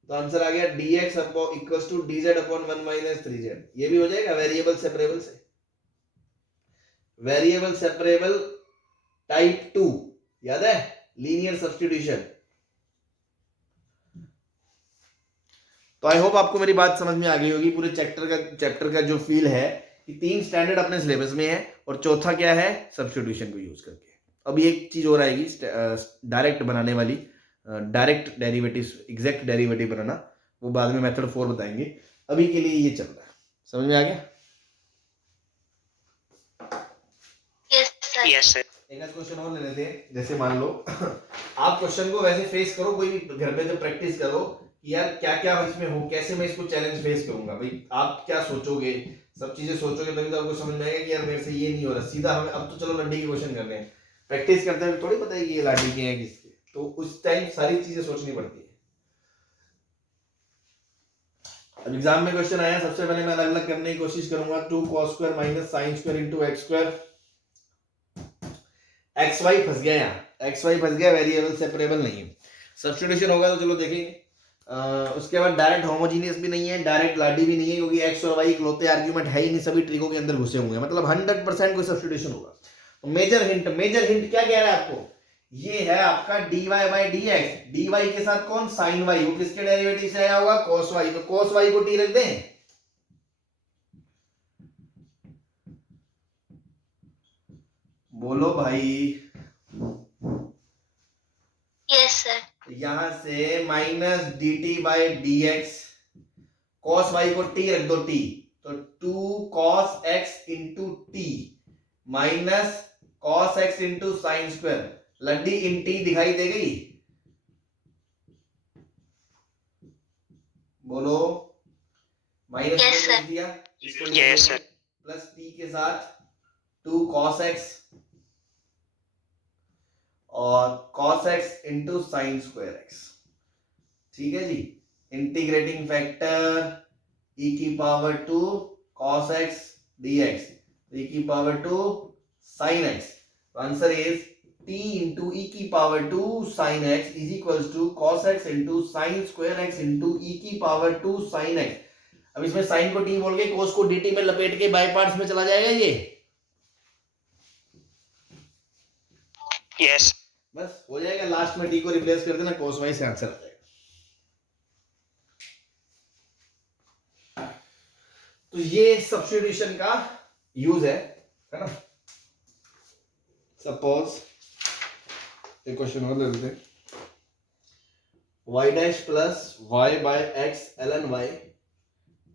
तो आंसर आ गया dx equals to dz upon 1 minus 3z। ये भी हो जाएगा वेरिएबल सेपरेबल से, वेरिएबल सेपरेबल टाइप 2, याद है, लीनियर सब्स्टिट्यूशन। तो आई होप आपको मेरी बात समझ में आ गई होगी। पूरे चैप्टर का जो फील है कि 3 स्टैंडर्ड अपने सिलेबस में है और चौथा क्या है, सब्स्टिट्यूशन को यूज करके। अभी एक चीज और आएगी डायरेक्ट बनाने वाली, डायरेक्ट डेरिवेटिव, एग्जैक्ट डेरिवेटिव बनाना, वो बाद में मेथड 4 बताएंगे। अभी के लिए ये चल रहा है, समझ में आ गया? Yes sir. Yes sir. एक आध क्वेश्चन और ले लेते हैं। जैसे मान लो आप क्वेश्चन को वैसे फेस करो, कोई भी घर पे जब प्रैक्टिस करो कि यार क्या क्या इसमें हो, कैसे मैं इसको चैलेंज फेस करूंगा, भाई आप क्या सोचोगे, सब चीजें सोचोगे तभी तो आपको समझ में आएगा कि यार मेरे से ये नहीं हो रहा। सीधा हमें अब तो चलो लड्डी के क्वेश्चन करने हैं, प्रैक्टिस करते हैं थोड़ी पता है कि ये लाडी के हैं किसके, तो उस टाइम सारी चीजें सोचनी पड़ती है। अब एग्जाम में क्वेश्चन आया, सबसे पहले मैं अलग अलग करने की कोशिश करूंगा। 2 cos square minus sine square into x square. X y फंस गया, यहाँ एक्स वाई फंस गया, वेरिएबल सेपरेबल नहीं है। सब्स्टिट्यूशन होगा तो चलो देखेंगे। उसके बाद डायरेक्ट होमोजीनियस भी नहीं है, डायरेक्ट लाडी भी नहीं है, क्योंकि एक्स और वाई इकलौते आर्ग्यूमेंट है ही नहीं, सभी ट्रिकों के अंदर घुसे हुए हैं, मतलब 100% कोई सब्स्टिट्यूशन होगा। मेजर हिंट क्या कह रहा है आपको, ये है आपका dy by D x, d y के साथ कौन, साइन वाई, वो किसके डेरिवेटिव से आया होगा, cos वाई, तो cos वाई को t रख दें। बोलो भाई। Yes sir. यहां से minus D T by D X, cos Y को टी रख दो, टी, तो 2 cos x into T minus cos x into sine square, लड्डी इन टी दिखाई दे गई, बोलो। Minus Yes, sir. दिया, इसको Yes, sir. प्लस टी के साथ 2 cos x और cos x into sine square x, ठीक है जी। इंटीग्रेटिंग फैक्टर e की power 2 cos x dx, e की power 2 sin x, answer is t into e की power 2 sin x is equals to cos x into sine square x into e की power 2 sin x। अब इसमें sign को t बोल के cos को dt में लपेट के बाय पार्ट्स में चला जाएगा ये, यस। बस हो जाएगा, लास्ट में t को रिप्लेस कर देना, cos y से आंसर आ जाएगा। तो ये सब्स्टिट्यूशन का यूज है ना। सपोज एक क्वेश्चन और ले लेते हैं, y dash plus y by x ln y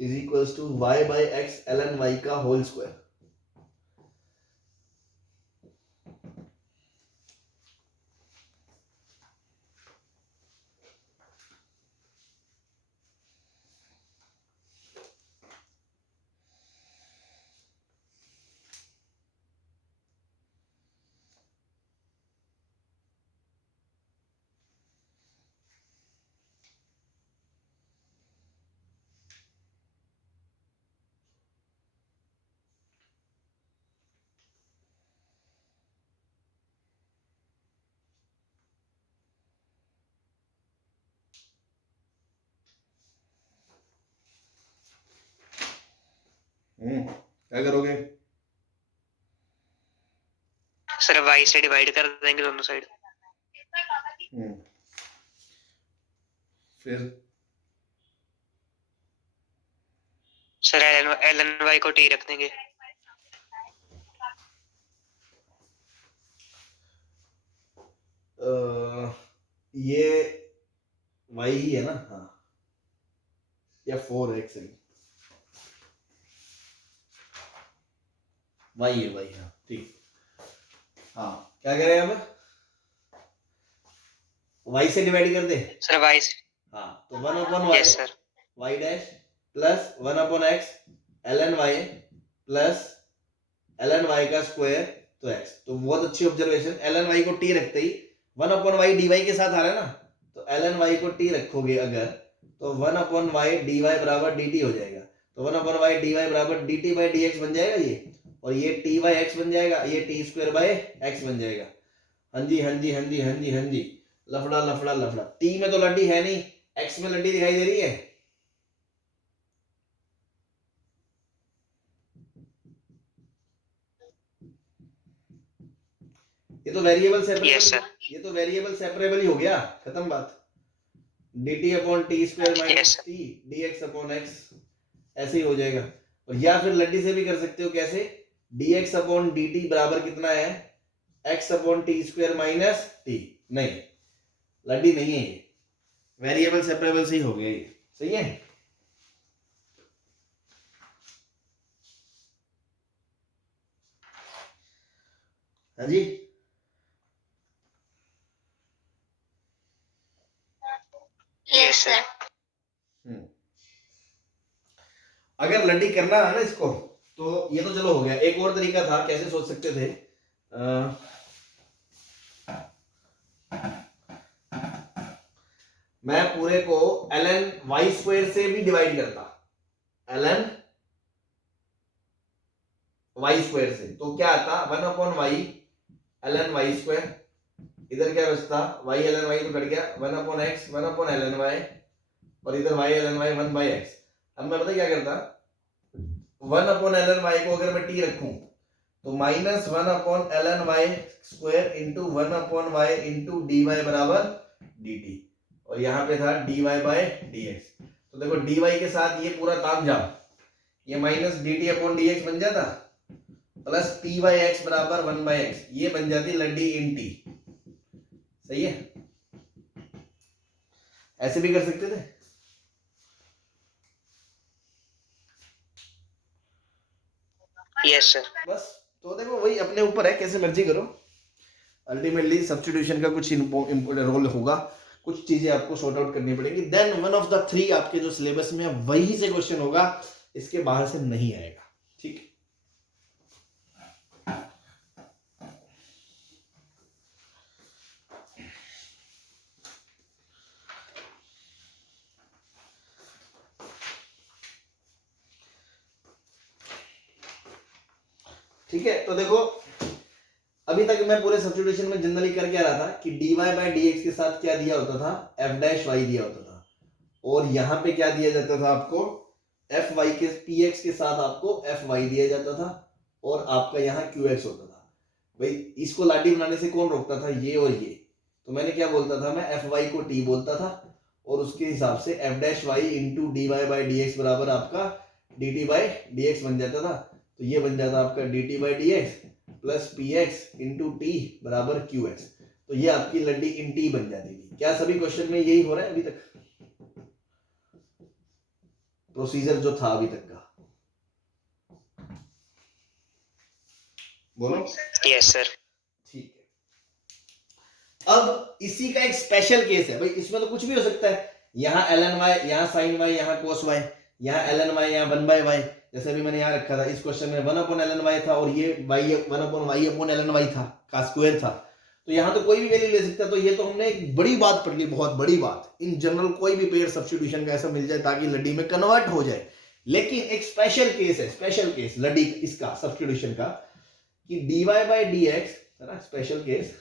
is equals to y by x ln y का होल स्क्वायर। क्या करोगे? सर y से डिवाइड कर देंगे दोनों साइड। फिर सर ln y को t रख देंगे। ये y ही है ना, हाँ, या 4x है, y है, हाँ ठीक। हाँ क्या करें अब, y से डिवाइड कर दे। सर वाई से। हाँ तो 1 upon y, yes sir. Y dash plus 1 upon x ln y plus ln y का स्क्वायर तो x। तो बहुत अच्छी ऑब्जर्वेशन, ln y को t रखते ही 1 अपॉन वाई dy के साथ आ रहा है ना, तो ln y को t रखोगे अगर, तो 1 अपॉन वाई dy बराबर dt हो जाएगा। तो 1 अपॉन वाई dy बराबर dt बाई dx बन जाएगा ये, और ये t बाई x बन जाएगा, ये टी स्क्वायर बाई x बन जाएगा। हाँ जी हाँ जी हाँ जी हाँ जी हाँ जी, लफड़ा लफड़ा लफड़ा। t में तो लड्डी है नहीं, x में लड्डी दिखाई दे रही है। ये तो वेरिएबल सेपरेबल, यस सर। ये तो वेरिएबल सेपरेबल ही हो गया, खत्म बात। dt upon T square minus T dx upon x ऐसे ही हो जाएगा। और या फिर लड्डी से भी कर सकते हो, कैसे, dx अपॉन dt बराबर कितना है, x upon T square minus T. नहीं, लड्डी नहीं है ये, वेरिएबल सेपरेबल से ही हो गया ये, सही है। हाँ जी, यस सर। अगर लड्डी करना है ना इसको, तो ये तो चलो हो गया। एक और तरीका था, कैसे सोच सकते थे, मैं पूरे को ln y स्क्वायर से भी डिवाइड करता, ln y स्क्वायर से, तो क्या आता 1 upon y ln y square, इधर क्या बचता y ln y तो कट गया, 1 upon x 1 upon ln y, और इधर y ln y 1 by x। अब मैं पता क्या करता, 1 अपॉन ln y को अगर मैं t रखूं, तो minus 1 upon ln y square into 1 upon y into dy बराबर dt, और यहाँ पे था dy बाय dx। तो देखो dy के साथ ये पूरा ताम जाम, ये माइनस dt अपॉन dx बन जाता, प्लस p बाई एक्स बराबर 1 बाई एक्स, ये बन जाती लड्डी इन t। सही है, ऐसे भी कर सकते थे। Yes sir. बस, तो देखो वही अपने ऊपर है, कैसे मर्जी करो। अल्टीमेटली सब्स्टिट्यूशन का कुछ इम्पोर्टेंट रोल होगा, कुछ चीजें आपको सॉर्ट आउट करनी पड़ेगी, देन वन ऑफ द 3 आपके जो सिलेबस में है वही से क्वेश्चन होगा, इसके बाहर से नहीं आएगा। ठीक, ठीक है। तो देखो अभी तक मैं पूरे सब्स्टिट्यूशन में जनरली कर क्या रहा था कि dy बाई dx के साथ क्या दिया होता था, f डैश y दिया होता था, और यहां पे क्या दिया जाता था आपको, fy के px के साथ आपको fy दिया जाता था, और आपका यहाँ qx होता था। भाई इसको लाडी बनाने से कौन रोकता था, ये और ये। तो मैंने क्या बोलता था, मैं fy को t बोलता था, और उसके हिसाब से f dash y into dy by dx बराबर आपका dt बाई dx बन जाता था। तो ये बन जाता आपका dt by dx plus P x into T बराबर क्यू एक्स। तो ये आपकी लड्डी इन टी बन जाती थी। क्या सभी क्वेश्चन में यही हो रहा है अभी तक, प्रोसीजर जो था अभी तक का, बोलो। Yes sir. ठीक है, अब इसी का एक स्पेशल केस है भाई, इसमें तो कुछ भी हो सकता है, यहाँ ln y, यहाँ sin y, यहाँ cos y, यहाँ ln y, यहाँ 1 बाय y। जैसे अभी मैंने यहाँ रखा था, इस क्वेश्चन में 1 अपॉन ln y था, और ये 1 upon y upon ln y था, का स्क्वायर था। तो यहाँ तो कोई भी वैल्यू ले सकता है। तो ये तो हमने एक बड़ी बात पढ़ ली, बहुत बड़ी बात। इन जनरल कोई भी पेयर सब्स्टिट्यूशन का ऐसा मिल जाए ताकि लड्डी में कन्वर्ट हो जाए, लेकिन एक स्पेशल केस है, स्पेशल केस लड्डी इसका सब्स्टिट्यूशन का, कि dy बाई dx है ना, स्पेशल केस,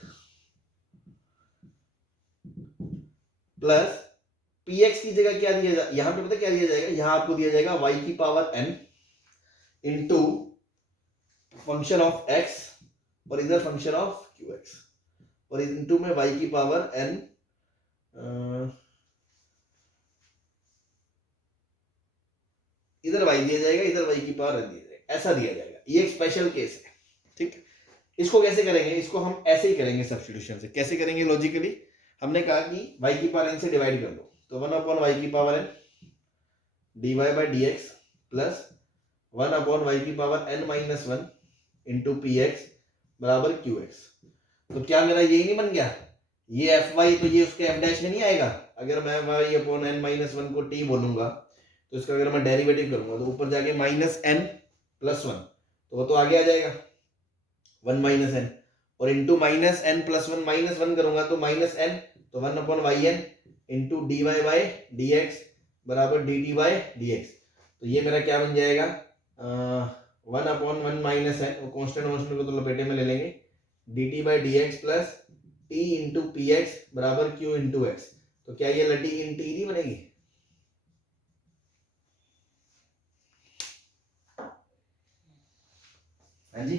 प्लस px की जगह क्या दिया जाए, यहां पे पता क्या दिया जाएगा, यहां आपको दिया जाएगा y की power n into function of x, और इधर फंक्शन ऑफ qx, और इंटू में y की पावर n, इधर y दिया जाएगा, इधर y की पावर n दिया जाएगा, ऐसा दिया जाएगा। ये एक स्पेशल केस है। ठीक, इसको कैसे करेंगे, इसको हम ऐसे ही करेंगे सब्स्टिट्यूशन से। कैसे करेंगे लॉजिकली, हमने कहा कि y की पावर n से डिवाइड कर दो, तो 1 अपॉन y की power n dy by dx plus 1 upon y की power n minus 1 into P X बराबर क्यू एक्स। तो क्या मेरा यही नहीं बन गया, ये एफ वाई तो ये उसके एफ डैश में नहीं आएगा। अगर मैं y upon n minus one को टी बोलूंगा तो इसका अगर मैं डेरिवेटिव करूंगा तो ऊपर जाके माइनस एन प्लस वन, तो वो तो आगे आ जाएगा वन माइनस एन, और into minus N plus one, minus one करूंगा तो माइनस एन, तो one upon Y N into D Y by D x बराबर D T by D x. तो ये मेरा क्या बन जाएगा, one upon one minus N, वो कॉन्स्टेंट को तो लपेटे में ले लेंगे, D T by D x plus T into P X बराबर क्यू इंटू एक्स। तो क्या ये लड्डी इन टी नहीं बनेगी? हाँ जी,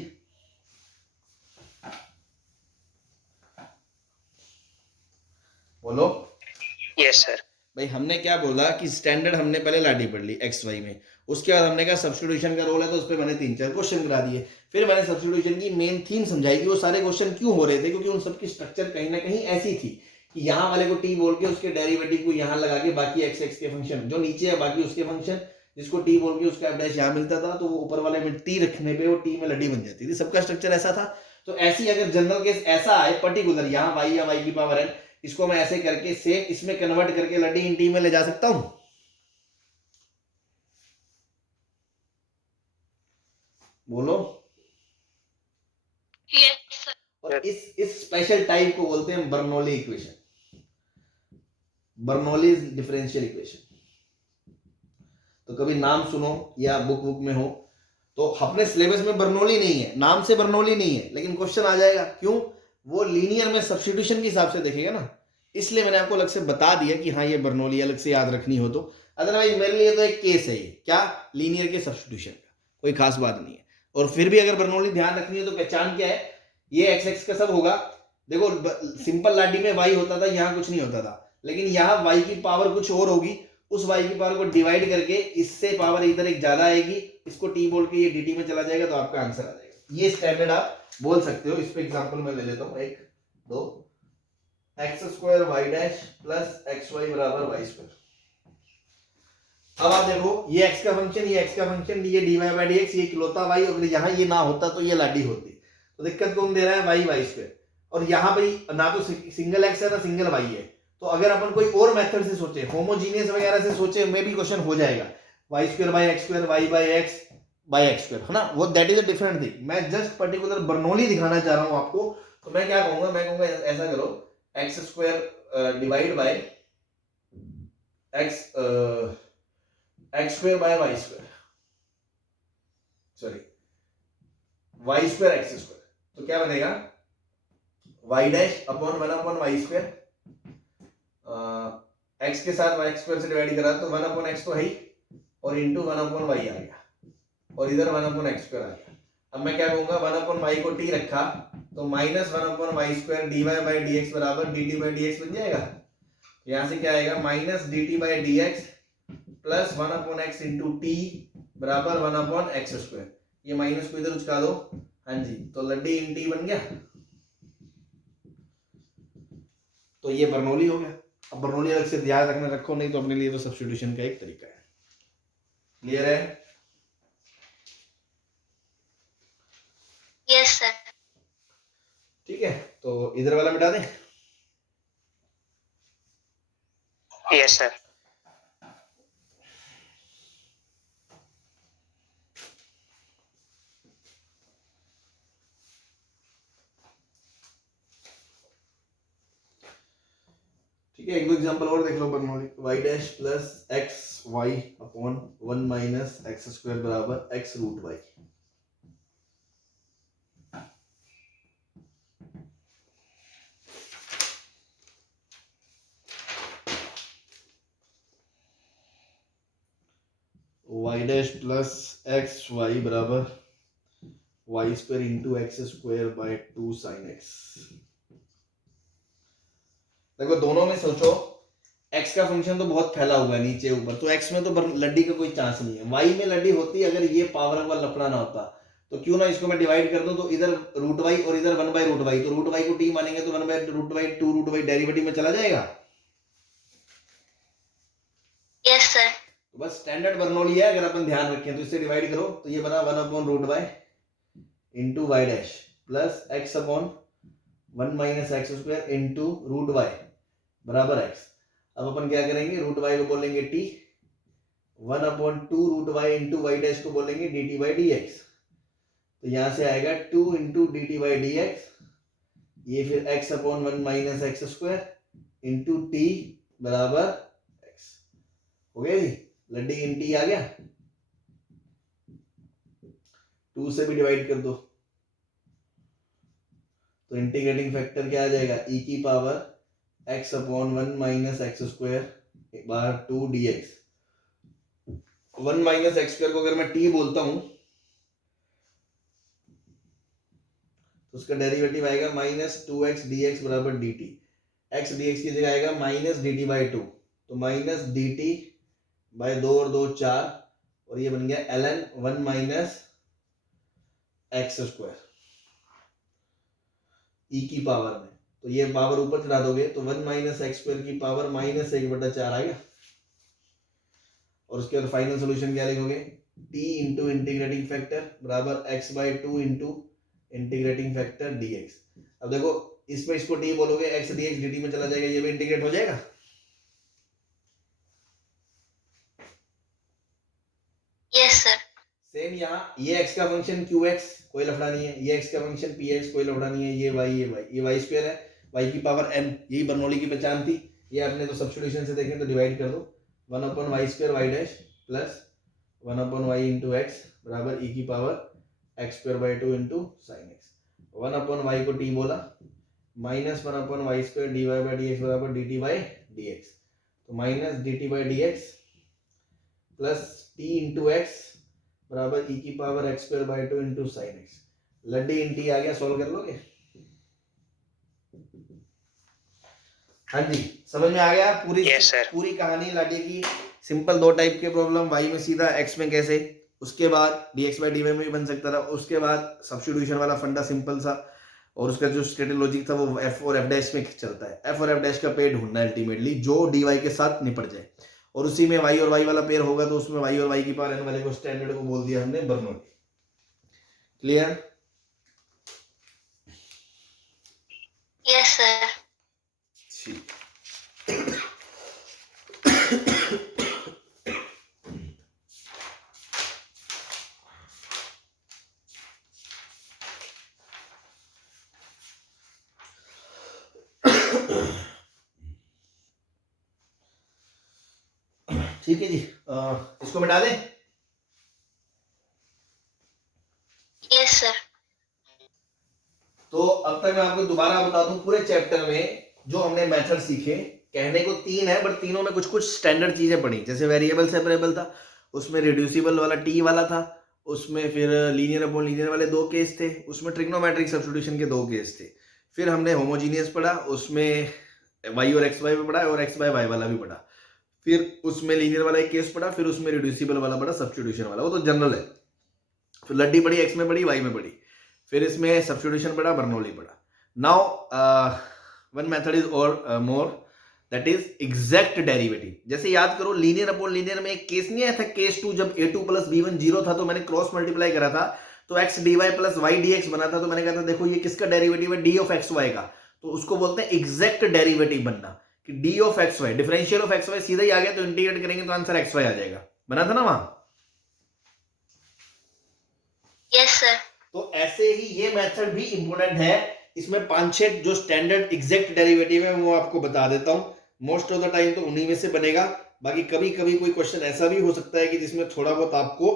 बोलो। Yes sir. भाई हमने क्या बोला कि स्टैंडर्ड हमने पहले लाडी पढ़ ली एक्स वाई में, उसके बाद हमने कहा सब्स्टिट्यूशन का रोल है, तो उस पर मैंने 3-4 क्वेश्चन करा दिए। फिर मैंने सब्स्टिट्यूशन की मेन थीम समझाई कि वो सारे क्वेश्चन क्यों हो रहे थे, क्योंकि उन सबकी स्ट्रक्चर कहीं ना कहीं ऐसी थी कि यहाँ वाले को टी बोल के उसके डेरिवेटिव को यहाँ लगा के बाकी एक्स एक्स के फंक्शन जो नीचे है बाकी उसके फंक्शन, जिसको टी बोल के उसका एफ डैश यहाँ मिलता था, तो वो ऊपर वाले में टी रखने पे वो टी में लड्डी बन जाती थी। सबका स्ट्रक्चर ऐसा था। तो ऐसी अगर जनरल केस ऐसा आए पर्टिकुलर, यहाँ वाई या वाई की पावर एन, इसको मैं ऐसे करके सेम इसमें कन्वर्ट करके लड्डी इन टी में ले जा सकता हूं। बोलो। Yes sir. और इस स्पेशल टाइप को बोलते हैं Bernoulli equation, Bernoulli differential equation. तो कभी नाम सुनो या बुक में हो, तो अपने सिलेबस में बर्नौली नहीं है, नाम से बर्नौली नहीं है, लेकिन क्वेश्चन आ जाएगा। क्यों? वो लीनियर में सब्स्टिट्यूशन के हिसाब से देखेगा ना, इसलिए मैंने आपको अलग से बता दिया कि हाँ ये बर्नौली अलग से याद रखनी हो तो। अदरवाइज मेरे लिए तो एक केस है ये, क्या, लीनियर के सब्स्टिट्यूशन का, कोई खास बात नहीं है। और फिर भी अगर बर्नौली ध्यान रखनी है तो पहचान क्या है, ये एक्स एक्स का सब होगा। देखो सिंपल लाडी में वाई होता था, यहाँ कुछ नहीं होता था, लेकिन यहाँ वाई की पावर कुछ और होगी, उस वाई की पावर को डिवाइड करके इससे पावर इधर एक ज्यादा आएगी, इसको टी बोल के ये dt में चला जाएगा, तो आपका आंसर आ जाएगा। ये स्टैंडर्ड आप बोल सकते हो। इस पे एग्जांपल मैं ले लेता हूँ, 1 2 x square y dash plus x Y बराबर वाई स्क्वायर। अब आप देखो ये x का फंक्शन, ये x का फंक्शन, ये dy बाई डी एक्स, ये इकलौता y, अगर यहाँ ये ना होता तो ये लाडी होती। तो दिक्कत कौन दे रहा है, y वाई स्क्वायर, और यहाँ पे ना तो सिंगल x है ना सिंगल y है। तो अगर अपन कोई और मेथड से सोचे, होमोजीनियस वगैरह से सोचे, में भी क्वेश्चन हो जाएगा, y square by x square, y by x by x square, है ना, वो that is a different thing. मैं जस्ट पर्टिकुलर बर्नौली दिखाना चाह रहा हूँ आपको। तो मैं क्या कहूंगा, मैं कहूंगा ऐसा करो, x square divide by x square by y square, sorry y square x square. तो क्या बनेगा, y dash upon one upon Y square, x के साथ वाई स्क्वायर से डिवाइड करा तो वन अपॉन एक्स तो है ही, और इंटू वन अपॉन वाई आ गया, और इधर वन अपॉन एक्स स्क्वायर आ गया। अब मैं क्या कहूंगा, वन अपॉन वाई को टी रखा तो minus one upon Y square D Y by D x बराबर D T by D X बन जाएगा। यहां से क्या आएगा, minus D T by D x plus one upon X into T बराबर वन अपॉन एक्स स्क्वायर। ये minus को इधर उचका दो, हाँ जी, तो लड्डी इन टी बन गया। तो ये बर्नौली हो गया। अब बर्नौली अलग से ध्यान रखना, रखो नहीं तो अपने लिए तो सब्स्टिट्यूशन का एक तरीका है। क्लियर है? Yes sir. ठीक है, तो इधर वाला मिटा दें। Yes sir. ठीक है, एक दो एग्जांपल और देख लो Bernoulli. y dash plus x Y upon one minus x square बराबर X root Y. y dash plus x Y बराबर Y square into x square by 2 sine X. देखो दोनों में सोचो, x का फंक्शन तो बहुत फैला हुआ है नीचे ऊपर, तो x में तो लड्डी का कोई चांस नहीं है। y में लड्डी होती है, अगर ये पावर का लफड़ा ना होता तो क्यों ना इसको मैं डिवाइड कर दूं, तो इधर रूट वाई और इधर वन बाई रूट वाई, तो रूट वाई को t मानेंगे तो one by root y, two root y derivative में चला जाएगा। Yes sir. तो बस स्टैंडर्ड बर्नौली है, अगर अपन ध्यान रखें तो इससे डिवाइड करो तो ये बना one upon root y into y dash plus x upon 1 minus x square into root y बराबर एक्स। अब अपन क्या करेंगे, रूट वाई को बोलेंगे t, 1/2 root y into y dash को बोलेंगे d T by D x. तो यहां से आएगा 2 into d T by D x, ये फिर x/1 minus x square into T बराबर एक्स। हो गया जी, लड्डी इन टी आ गया, 2 से भी डिवाइड कर दो तो इंटीग्रेटिंग फैक्टर क्या आ जाएगा, e की power x/1 minus x square bar 2 dx। 1 minus x square को अगर मैं t बोलता हूं तो उसका डेरिवेटिव आएगा माइनस 2x dx बराबर dt। x dx की जगह आएगा माइनस dt बाई 2, तो माइनस dt बाई 2 और 2 4, और ये बन गया ln 1 माइनस एक्स स्क्वायर ई की पावर में। तो ये पावर ऊपर चढ़ा दोगे तो 1 माइनस एक्स स्क्वायर की पावर माइनस 1/4 आएगा। और उसके बाद फाइनल सोल्यूशन क्या लिखोगे, t इंटू इंटीग्रेटिंग फैक्टर बराबर x by 2 into integrating factor dx। अब देखो इसमें इसको t बोलोगे, x dx dt में चला जाएगा, ये भी इंटीग्रेट हो जाएगा। Yes sir. सेम यहाँ ये x का फंक्शन qx कोई लफड़ा नहीं है, ये x का फंक्शन px कोई लफड़ा नहीं है, ये y स्क्वायर है, y की पावर m, यही बर्नौली की पहचान थी। ये आपने तो सब्स्टिट्यूशन से देखें तो डिवाइड कर दो, 1/y square y dash plus 1/y into x बराबर e की power x square by 2 into sine x. 1/y को t बोला, minus 1/y square dy by dx बराबर dt बाई dx, तो minus dt by dx plus t into x बराबर e की power x square by 2 into sine x. लड्डी in t आ गया, solve कर लोगे। हाँ जी, समझ में आ गया पूरी Yes, sir. पूरी कहानी लाडी की। सिंपल 2 टाइप के प्रॉब्लम, y में सीधा x में कैसे, उसके बाद dx बाई dy में भी बन सकता था, उसके बाद सब्स्टिट्यूशन वाला फंडा सिंपल सा, और उसका जो स्टेटिक लॉजिक था वो f और f डैश में चलता है। f और f डैश का पेयर ढूंढना है अल्टीमेटली जो dy के साथ निपट जाए, और उसी में y और y वाला पेयर होगा तो उसमें y और y की पावर n वाले को स्टैंडर्ड को बोल दिया हमने बर्नौली। क्लियर? Yes sir. ठीक है जी, इसको मिटा दें। Yes sir. तो अब तक मैं आपको दोबारा बता दूं, पूरे चैप्टर में जो हमने मेथड सीखे, कहने को 3 है बट तीनों में कुछ कुछ स्टैंडर्ड चीजें पड़ी। जैसे वेरिएबल सेपरेबल था, उसमें रिड्यूसिबल वाला टी वाला था, उसमें फिर लीनियर अपॉन लीनियर वाले 2 केस थे, उसमें ट्रिग्नोमेट्रिक सब्स्टिट्यूशन के 2 केस थे। फिर हमने होमोजीनियस पढ़ा, उसमें y और xy में पढ़ा, और x बाय y वाला भी पढ़ा। फिर उसमें लीनियर वाला एक केस पढ़ा, फिर उसमें रिड्यूसिबल वाला पढ़ा, सब्स्टिट्यूशन वाला, वो तो जनरल है। फिर लड्डी पढ़ी, x में पढ़ी, y में पढ़ी, फिर इसमें सब्स्टिट्यूशन पढ़ा, बर्नौली पढ़ा। नाउ वन मेथड इज और मोर, दैट इज एग्जैक्ट डेरिवेटिव। जैसे याद करो लीनियर अपॉन लीनियर में एक केस नहीं आया था, केस 2, जब a2 प्लस b1 0 था तो मैंने क्रॉस मल्टीप्लाई करा था, तो x dy plus y dx बना था। तो मैंने कहा था देखो ये किसका डेरिवेटिव है, d ऑफ एक्स वाई का, तो उसको बोलते हैं एग्जैक्ट डेरिवेटिव बनना, कि d of x y, differential of x y सीधा ही आ गया, तो इंटीग्रेट करेंगे तो आंसर एक्स वाई आ जाएगा। बना था ना वहां? Yes sir. तो ऐसे ही ये मेथड भी इंपोर्टेंट है। इसमें 5-6 जो स्टैंडर्ड एग्जैक्ट डेरिवेटिव है वो आपको बता देता हूं। मोस्ट ऑफ द टाइम तो उन्हीं में से बनेगा, बाकी कभी कभी कोई क्वेश्चन ऐसा भी हो सकता है कि जिसमें थोड़ा बहुत आपको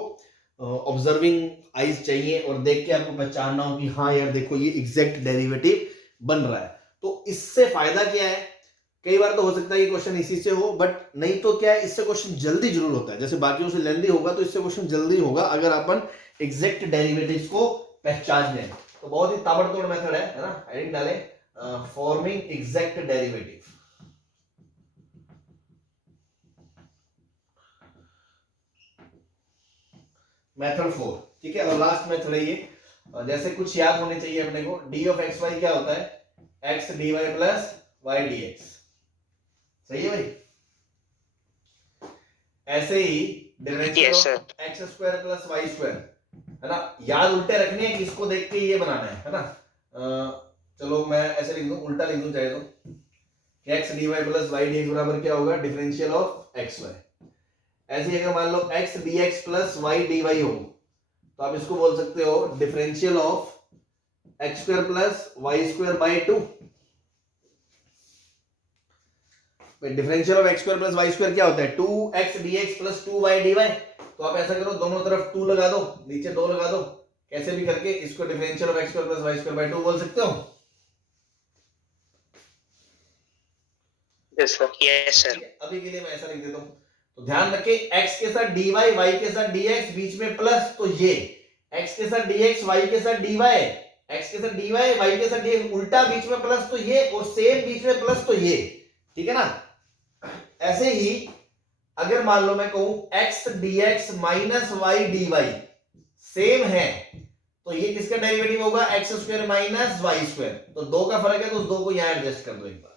ऑब्जर्विंग आइज चाहिए और देख के आपको पहचानना हो कि हाँ यार देखो ये एग्जैक्ट डेरिवेटिव बन रहा है। तो इससे फायदा क्या है, कई बार तो हो सकता है कि क्वेश्चन इसी से हो, बट नहीं तो क्या है, इससे क्वेश्चन जल्दी जरूर होता है। जैसे बाकियों से लेंदी होगा तो इससे क्वेश्चन जल्दी होगा अगर अपन एग्जैक्ट डेरिवेटिव्स को पहचान लें। तो बहुत ही ताबड़तोड़ मेथड है ना। हेडिंग डालें फॉर्मिंग एग्जैक्ट डेरिवेटिव। मेथड 4, ठीक है, और लास्ट मेथड है ये। जैसे कुछ याद होने चाहिए अपने को, डी ऑफ एक्स वाई क्या होता है, x d y plus y d x. सही है भाई? ऐसे ही differential of x square plus y square, है ना। याद उल्टे रखने हैं कि इसको देख के ये बनाना है ना। चलो मैं ऐसे लिख दूं, उल्टा लिख दूं चाहे तो, x d y plus y d x बराबर क्या होगा, डिफरेंशियल ऑफ एक्स वाई। ऐसे ही अगर मान लो x D x plus y d y हो तो आप इसको बोल सकते हो differential of x square plus y square by 2। Differential of x square plus y square क्या होता है, 2x dx plus 2y dy। तो आप ऐसा करो, दोनों तरफ 2 लगा दो, नीचे 2 लगा दो, कैसे भी करके इसको differential of x square plus y square by 2 बोल सकते हो। Yes sir, yes sir. अभी के लिए मैं ऐसा लिख देता हूं, तो ध्यान रखें x के साथ dy, y के साथ dx, बीच में प्लस, तो ये x के साथ dx, y के साथ dy, x के साथ dy, y के साथ dx, उल्टा बीच में प्लस तो ये, और सेम बीच में प्लस तो ये, ठीक है ना। ऐसे ही अगर मान लो मैं कहूं x dx minus y dy same है, तो ये किसका डेरिवेटिव होगा, x square minus y square. तो दो का फर्क है तो उस दो को यहां एडजस्ट कर दो एक बार,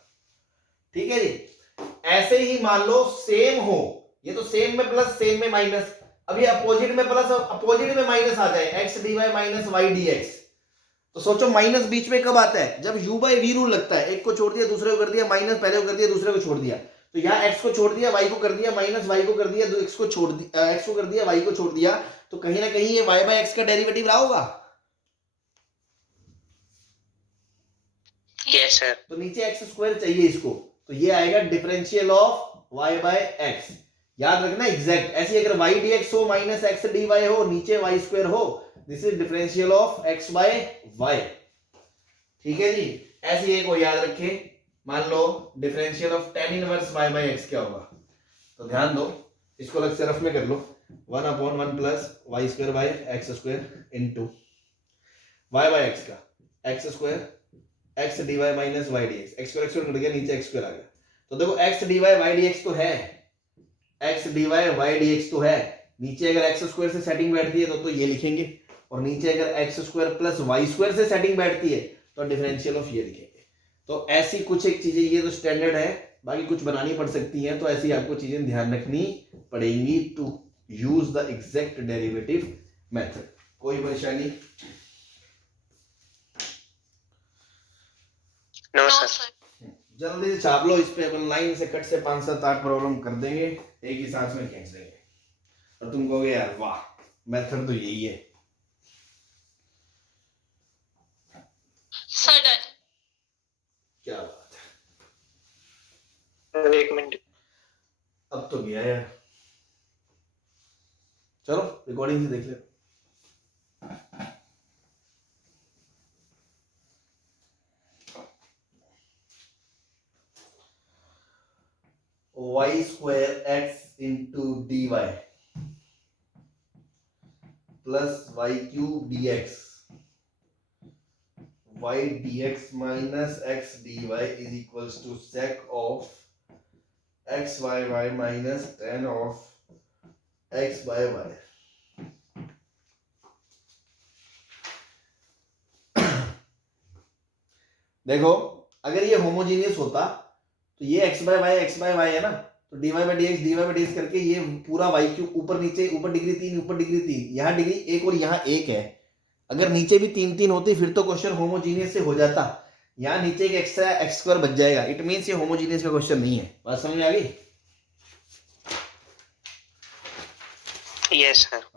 ठीक है जी। ऐसे ही मान लो सेम हो, ये तो सेम में प्लस सेम में माइनस, अभी अपोजिट में प्लस अपोजिट में माइनस आ जाए, x d y minus y d x. तो सोचो माइनस बीच में कब आता है, जब u बाई वी रूल लगता है, एक को छोड़ दिया दूसरे को कर दिया माइनस, पहले को कर दिया दूसरे को छोड़ दिया। तो यहाँ x को छोड़ दिया, y को कर दिया माइनस, y को कर दिया, x को छोड़ दिया, x को कर दिया, y को छोड़ दिया, तो कहीं ना कहीं ये y बाई x का डेरिवेटिव रहा होगा। Yes sir. तो नीचे एक्स स्क्वायर चाहिए इसको, तो ये आएगा differential of y by x। याद रखना एग्जैक्ट, ऐसे अगर y dx हो माइनस x dy हो, नीचे y स्क्वायर हो, this is differential of x by y, ठीक है जी। ऐसे एक को याद रखे, मान लो differential of tan inverse y by x क्या होगा, तो ध्यान दो, इसको अलग से रफ में कर लो, 1/1 plus y square by x square into y by x का x square x dy minus y dx, x square cut गया, नीचे x स्क्वायर आ गया। तो देखो x dy y dx तो है, x dy y dx तो है, नीचे अगर x स्क्वायर से सेटिंग बैठती है तो ये लिखेंगे, और नीचे अगर x square plus y square से सेटिंग बैठती है तो डिफरेंशियल ऑफ ये लिखेंगे। तो ऐसी कुछ एक चीजें, ये तो स्टैंडर्ड है, बाकी कुछ बनानी पड़ सकती हैं, तो ऐसी आपको चीजें ध्यान रखनी पड़ेंगी to use the exact derivative method. कोई परेशानी? No no sir. सर। जल्दी से छाप लो, इस पे अपन लाइन से कट से 5 7 8 प्रॉब्लम कर देंगे, एक ही सांस में खींच देंगे, और तुम कहोगे यार वाह मेथड तो यही है। Sir done. क्या बात है, सर एक मिनट। अब तो गया यार, चलो रिकॉर्डिंग से देख ले। y square x into D y plus y cube d x, y d x minus x d y is equals to sec of x y y minus tan of x by y. देखो अगर ये homogeneous होता तो ये x by Y है ना, तो dy by dx करके ये पूरा y क्यूब, ऊपर नीचे, ऊपर डिग्री 3 ऊपर डिग्री 3, यहाँ डिग्री 1 और यहाँ 1 है। अगर नीचे भी 3 3 होती फिर तो क्वेश्चन होमोजीनियस से हो जाता, यहाँ नीचे एक एक्स्ट्रा एक्स स्क्वायर बच जाएगा, इट मींस ये होमोजीनियस का क्वेश्चन नहीं है। बात समझ में आ गई? Yes sir.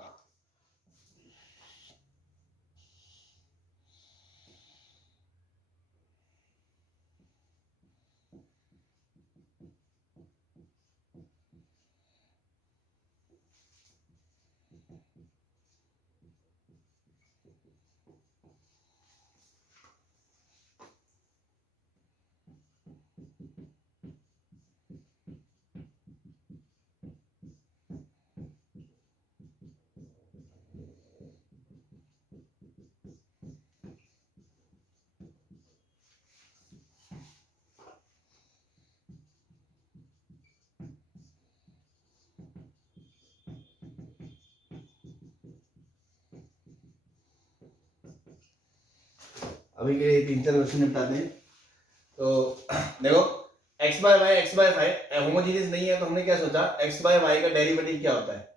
अभी के लिए 3 4 क्वेश्चन निपटाते हैं। तो देखो x बाय वाई होमोजीनियस नहीं है, तो हमने क्या सोचा, x बाय वाई का डेरिवेटिव क्या होता है,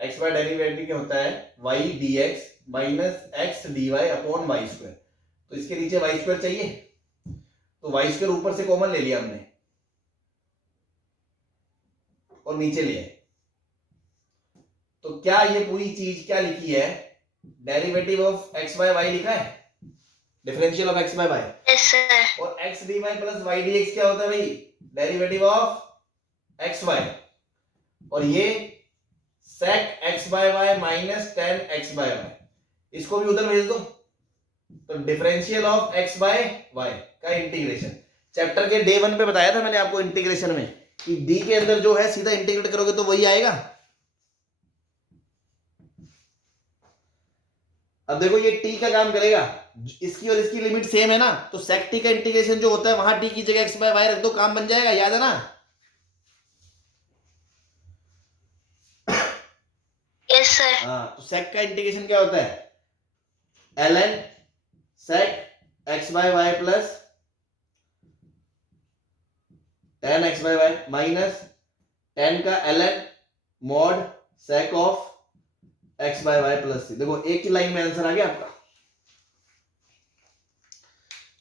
x बाय डेरिवेटिव क्या होता है, y dx minus x dy upon Y square. तो इसके नीचे वाई स्क्वायर चाहिए, तो वाई स्क्वायर ऊपर से कॉमन ले लिया हमने और नीचे ले आए। तो क्या ये पूरी चीज क्या लिखी है, derivative of x by y लिखा है, differential of x by y. Yes sir. और x d y plus y d x क्या होता है भाई, डेरिवेटिव ऑफ एक्स वाई। और ये sec x by y minus tan x by y, इसको भी उधर भेज दो। तो differential of x by y का इंटीग्रेशन, चैप्टर के डे 1 पे बताया था मैंने आपको इंटीग्रेशन में कि d के अंदर जो है सीधा इंटीग्रेट करोगे तो वही आएगा। अब देखो ये t का काम करेगा, इसकी और इसकी लिमिट सेम है ना, तो sec t का इंटीग्रेशन जो होता है वहां t की जगह x बाय वाई रख दो, काम बन जाएगा, याद है ना। Yes sir. हाँ, तो sec का इंटीग्रेशन क्या होता है, ln sec x by y plus tan x by y minus tan का ln mod sec of x by y plus c। देखो एक ही लाइन में आंसर आ गया आपका।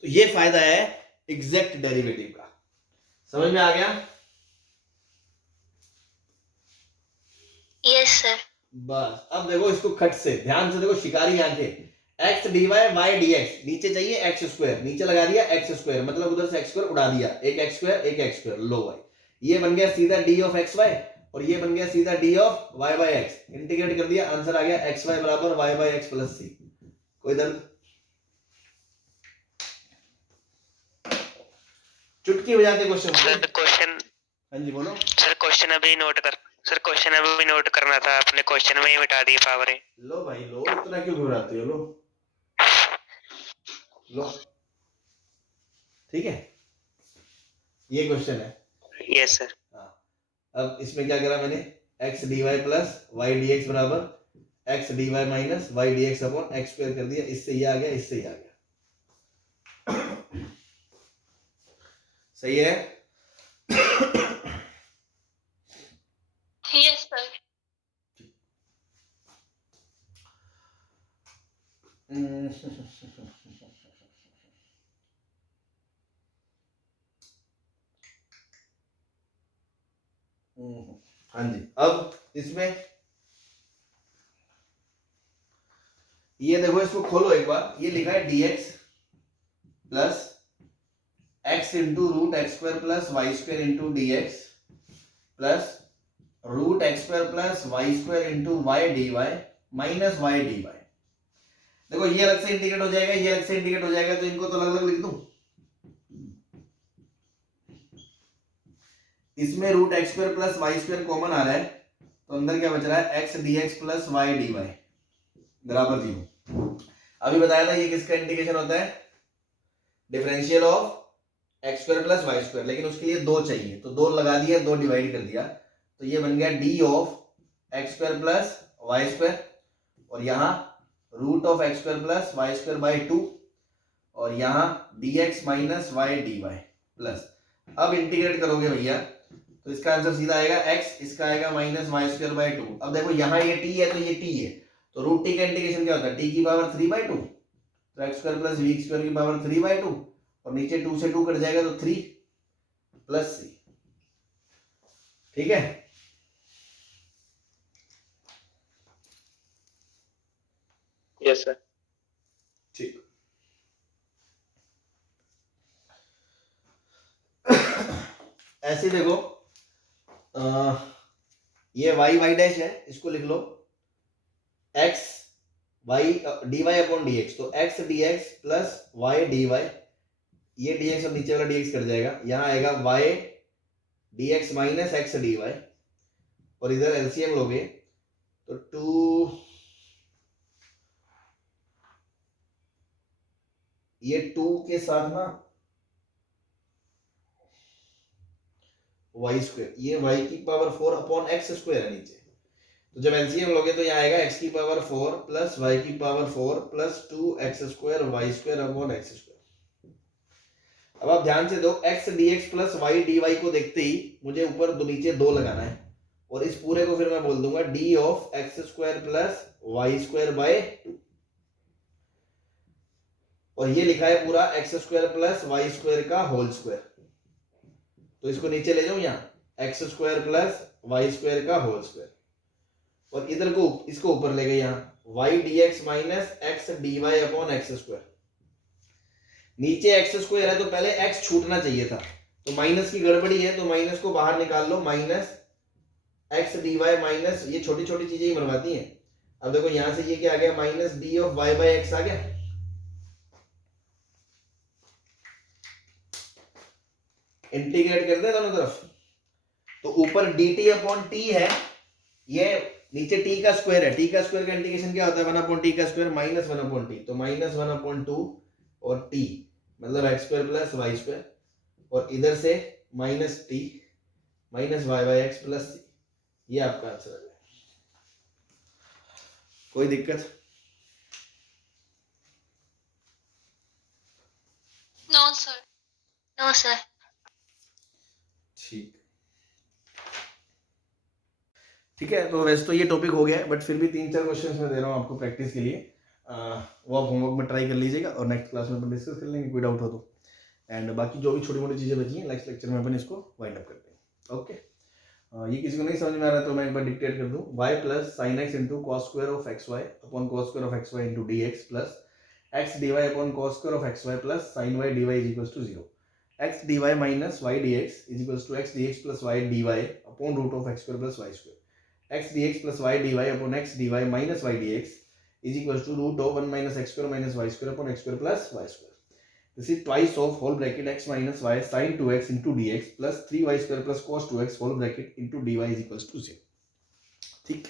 तो ये फायदा है एग्जैक्ट डेरिवेटिव का, समझ में आ गया। Yes sir. बस अब देखो इसको खट से ध्यान से देखो, शिकारी आंखें, x d y y d x, नीचे चाहिए एक्स स्क्वायर, नीचे लगा दिया एक्स स्क्वायर, मतलब उधर से एक्स स्क्वायर उड़ा दिया, एक एक्स स्क्वायर एक एक्स स्क्वायर, लो भाई ये बन गया सीधा डी ऑफ एक्स वाई और ये बन गया सीधा d of y by x, integrate कर दिया, आंसर आ गया एक्स वाई बराबर y by x plus c. कोई दर्द, चुटकी बजाते क्वेश्चन। सर क्वेश्चन, हाँ जी बोलो सर क्वेश्चन अभी नोट कर, सर क्वेश्चन अभी नोट करना था, आपने क्वेश्चन में ही मिटा दी पावर। लो भाई लो, इतना क्यों घबराते हो, लो लो, ठीक है ये क्वेश्चन है। Yes sir. अब इसमें क्या करा मैंने, x d y plus y d x बराबर x d y minus y d x upon x square कर दिया, इससे ये आ गया, इससे ये आ गया। सही है। Yes sir. हाँ जी, अब इसमें ये देखो, इसको खोलो एक बार, ये लिखा है dx plus x into root x square plus y square into d x plus root x square plus y square into y d y minus y d y. देखो ये अलग से इंटीग्रेट हो जाएगा, ये अलग से इंटीग्रेट हो जाएगा, तो इनको तो अलग अलग लिख दूं। इसमें root x square plus y square common आ रहा है, तो अंदर क्या बच रहा है, x D x plus y d y बराबर 0। अभी बताया था ये किसका इंटीग्रेशन होता है, differential of x square plus y square, लेकिन उसके लिए 2 चाहिए, तो 2 लगा दिया, 2 डिवाइड कर दिया, तो ये बन गया d of x square plus y square, और यहाँ root of x square plus y square by 2, और यहाँ d x minus y d y plus. अब इंटीग्रेट करोगे भैया तो इसका आंसर सीधा आएगा x, इसका आएगा माइनस वाई स्क्वायर बाई 2। अब देखो यहाँ ये t है तो ये t है, तो रूट t का इंटीग्रेशन क्या होता है, t की पावर 3/2, तो x square plus v square की पावर 3/2, और नीचे 2 से 2 कट जाएगा तो 3 प्लस c। ठीक है, यस सर। ठीक। ऐसे देखो, ये वाई वाई डैश है, इसको लिख लो x y d y upon d x, तो x D x plus y d y, ये डी एक्स और नीचे वाला डी एक्स कट जाएगा, यहाँ आएगा y d x minus x d y, और इधर एलसीएम लोगे तो 2, ये 2 के साथ ना वाई स्क्वायर, ये वाई की पावर 4 अपॉन एक्स स्क्वायर है नीचे, तो जब एलसीएम लोगे तो यहाँ आएगा एक्स की पावर 4 प्लस वाई की power 4 plus 2 x square y square upon x square. अब आप ध्यान से दो, x D x plus y d y को देखते ही मुझे ऊपर दो नीचे 2 लगाना है, और इस पूरे को फिर मैं बोल दूंगा d of x square plus y square by 2, और ये लिखा है पूरा x square plus y square का होल स्क्वायर, तो इसको नीचे ले जाऊं यहाँ x square plus y square का होल स्क्वायर, और इधर को इसको ऊपर ले गए यहाँ y d x minus x d y upon x square. नीचे एक्स स्क्वायर है तो पहले एक्स छूटना चाहिए था, तो माइनस की गड़बड़ी है, तो माइनस को बाहर निकाल लो, minus x d y minus, ये छोटी छोटी चीजें ही मरवाती हैं। अब देखो यहां से ये क्या आ गया, minus d of y by x आ गया। इंटीग्रेट कर दे दोनों तरफ, तो ऊपर डी टी अपॉन टी है, ये नीचे टी का स्क्वायर है, टी का स्क्वायर का इंटीग्रेशन क्या होता है, 1 अपॉन टी का स्क्वायर माइनस 1 अपॉन टी, तो माइनस 1 अपॉन 2 और टी मतलब x square plus y square, और इधर से minus t minus y by x plus सी, ये आपका आंसर है। कोई दिक्कत? No sir. No sir. ठीक है, तो वैसे तो ये टॉपिक हो गया है, बट फिर भी 3-4 क्वेश्चंस मैं दे रहा हूँ आपको प्रैक्टिस के लिए, वो आप होमवर्क में ट्राई कर लीजिएगा और नेक्स्ट क्लास में अपन डिस्कस कर लेंगे कोई डाउट हो तो। एंड बाकी जो भी छोटी मोटी चीज़ें बची हैं नेक्स्ट लेक्चर में अपन इसको वाइंड अप करते हैं। ओके, ये किसी को नहीं समझ में आ रहा तो मैं एक बार डिक्टेट कर दूँ, y plus sine x into cos square of x Y upon cos square of x y into d x plus x d y upon cos square of x y plus sine y d y is equals to 0, x d y minus y d x is equals to x D x plus y d y upon root of x square plus y square, x dx plus y dy upon x dy minus y dx is equals to root of 1 minus x square minus y square upon x square plus y square. This is twice of whole bracket x minus y sin 2x into dx plus 3y square plus cos 2x whole bracket into dy is equals to 0. ठीक,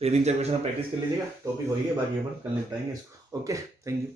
तो ये 3-4 question आप practice कर लीजिएगा, topic हो गया, बाकी अपन कल निपटाएंगे इसको। Okay, thank you.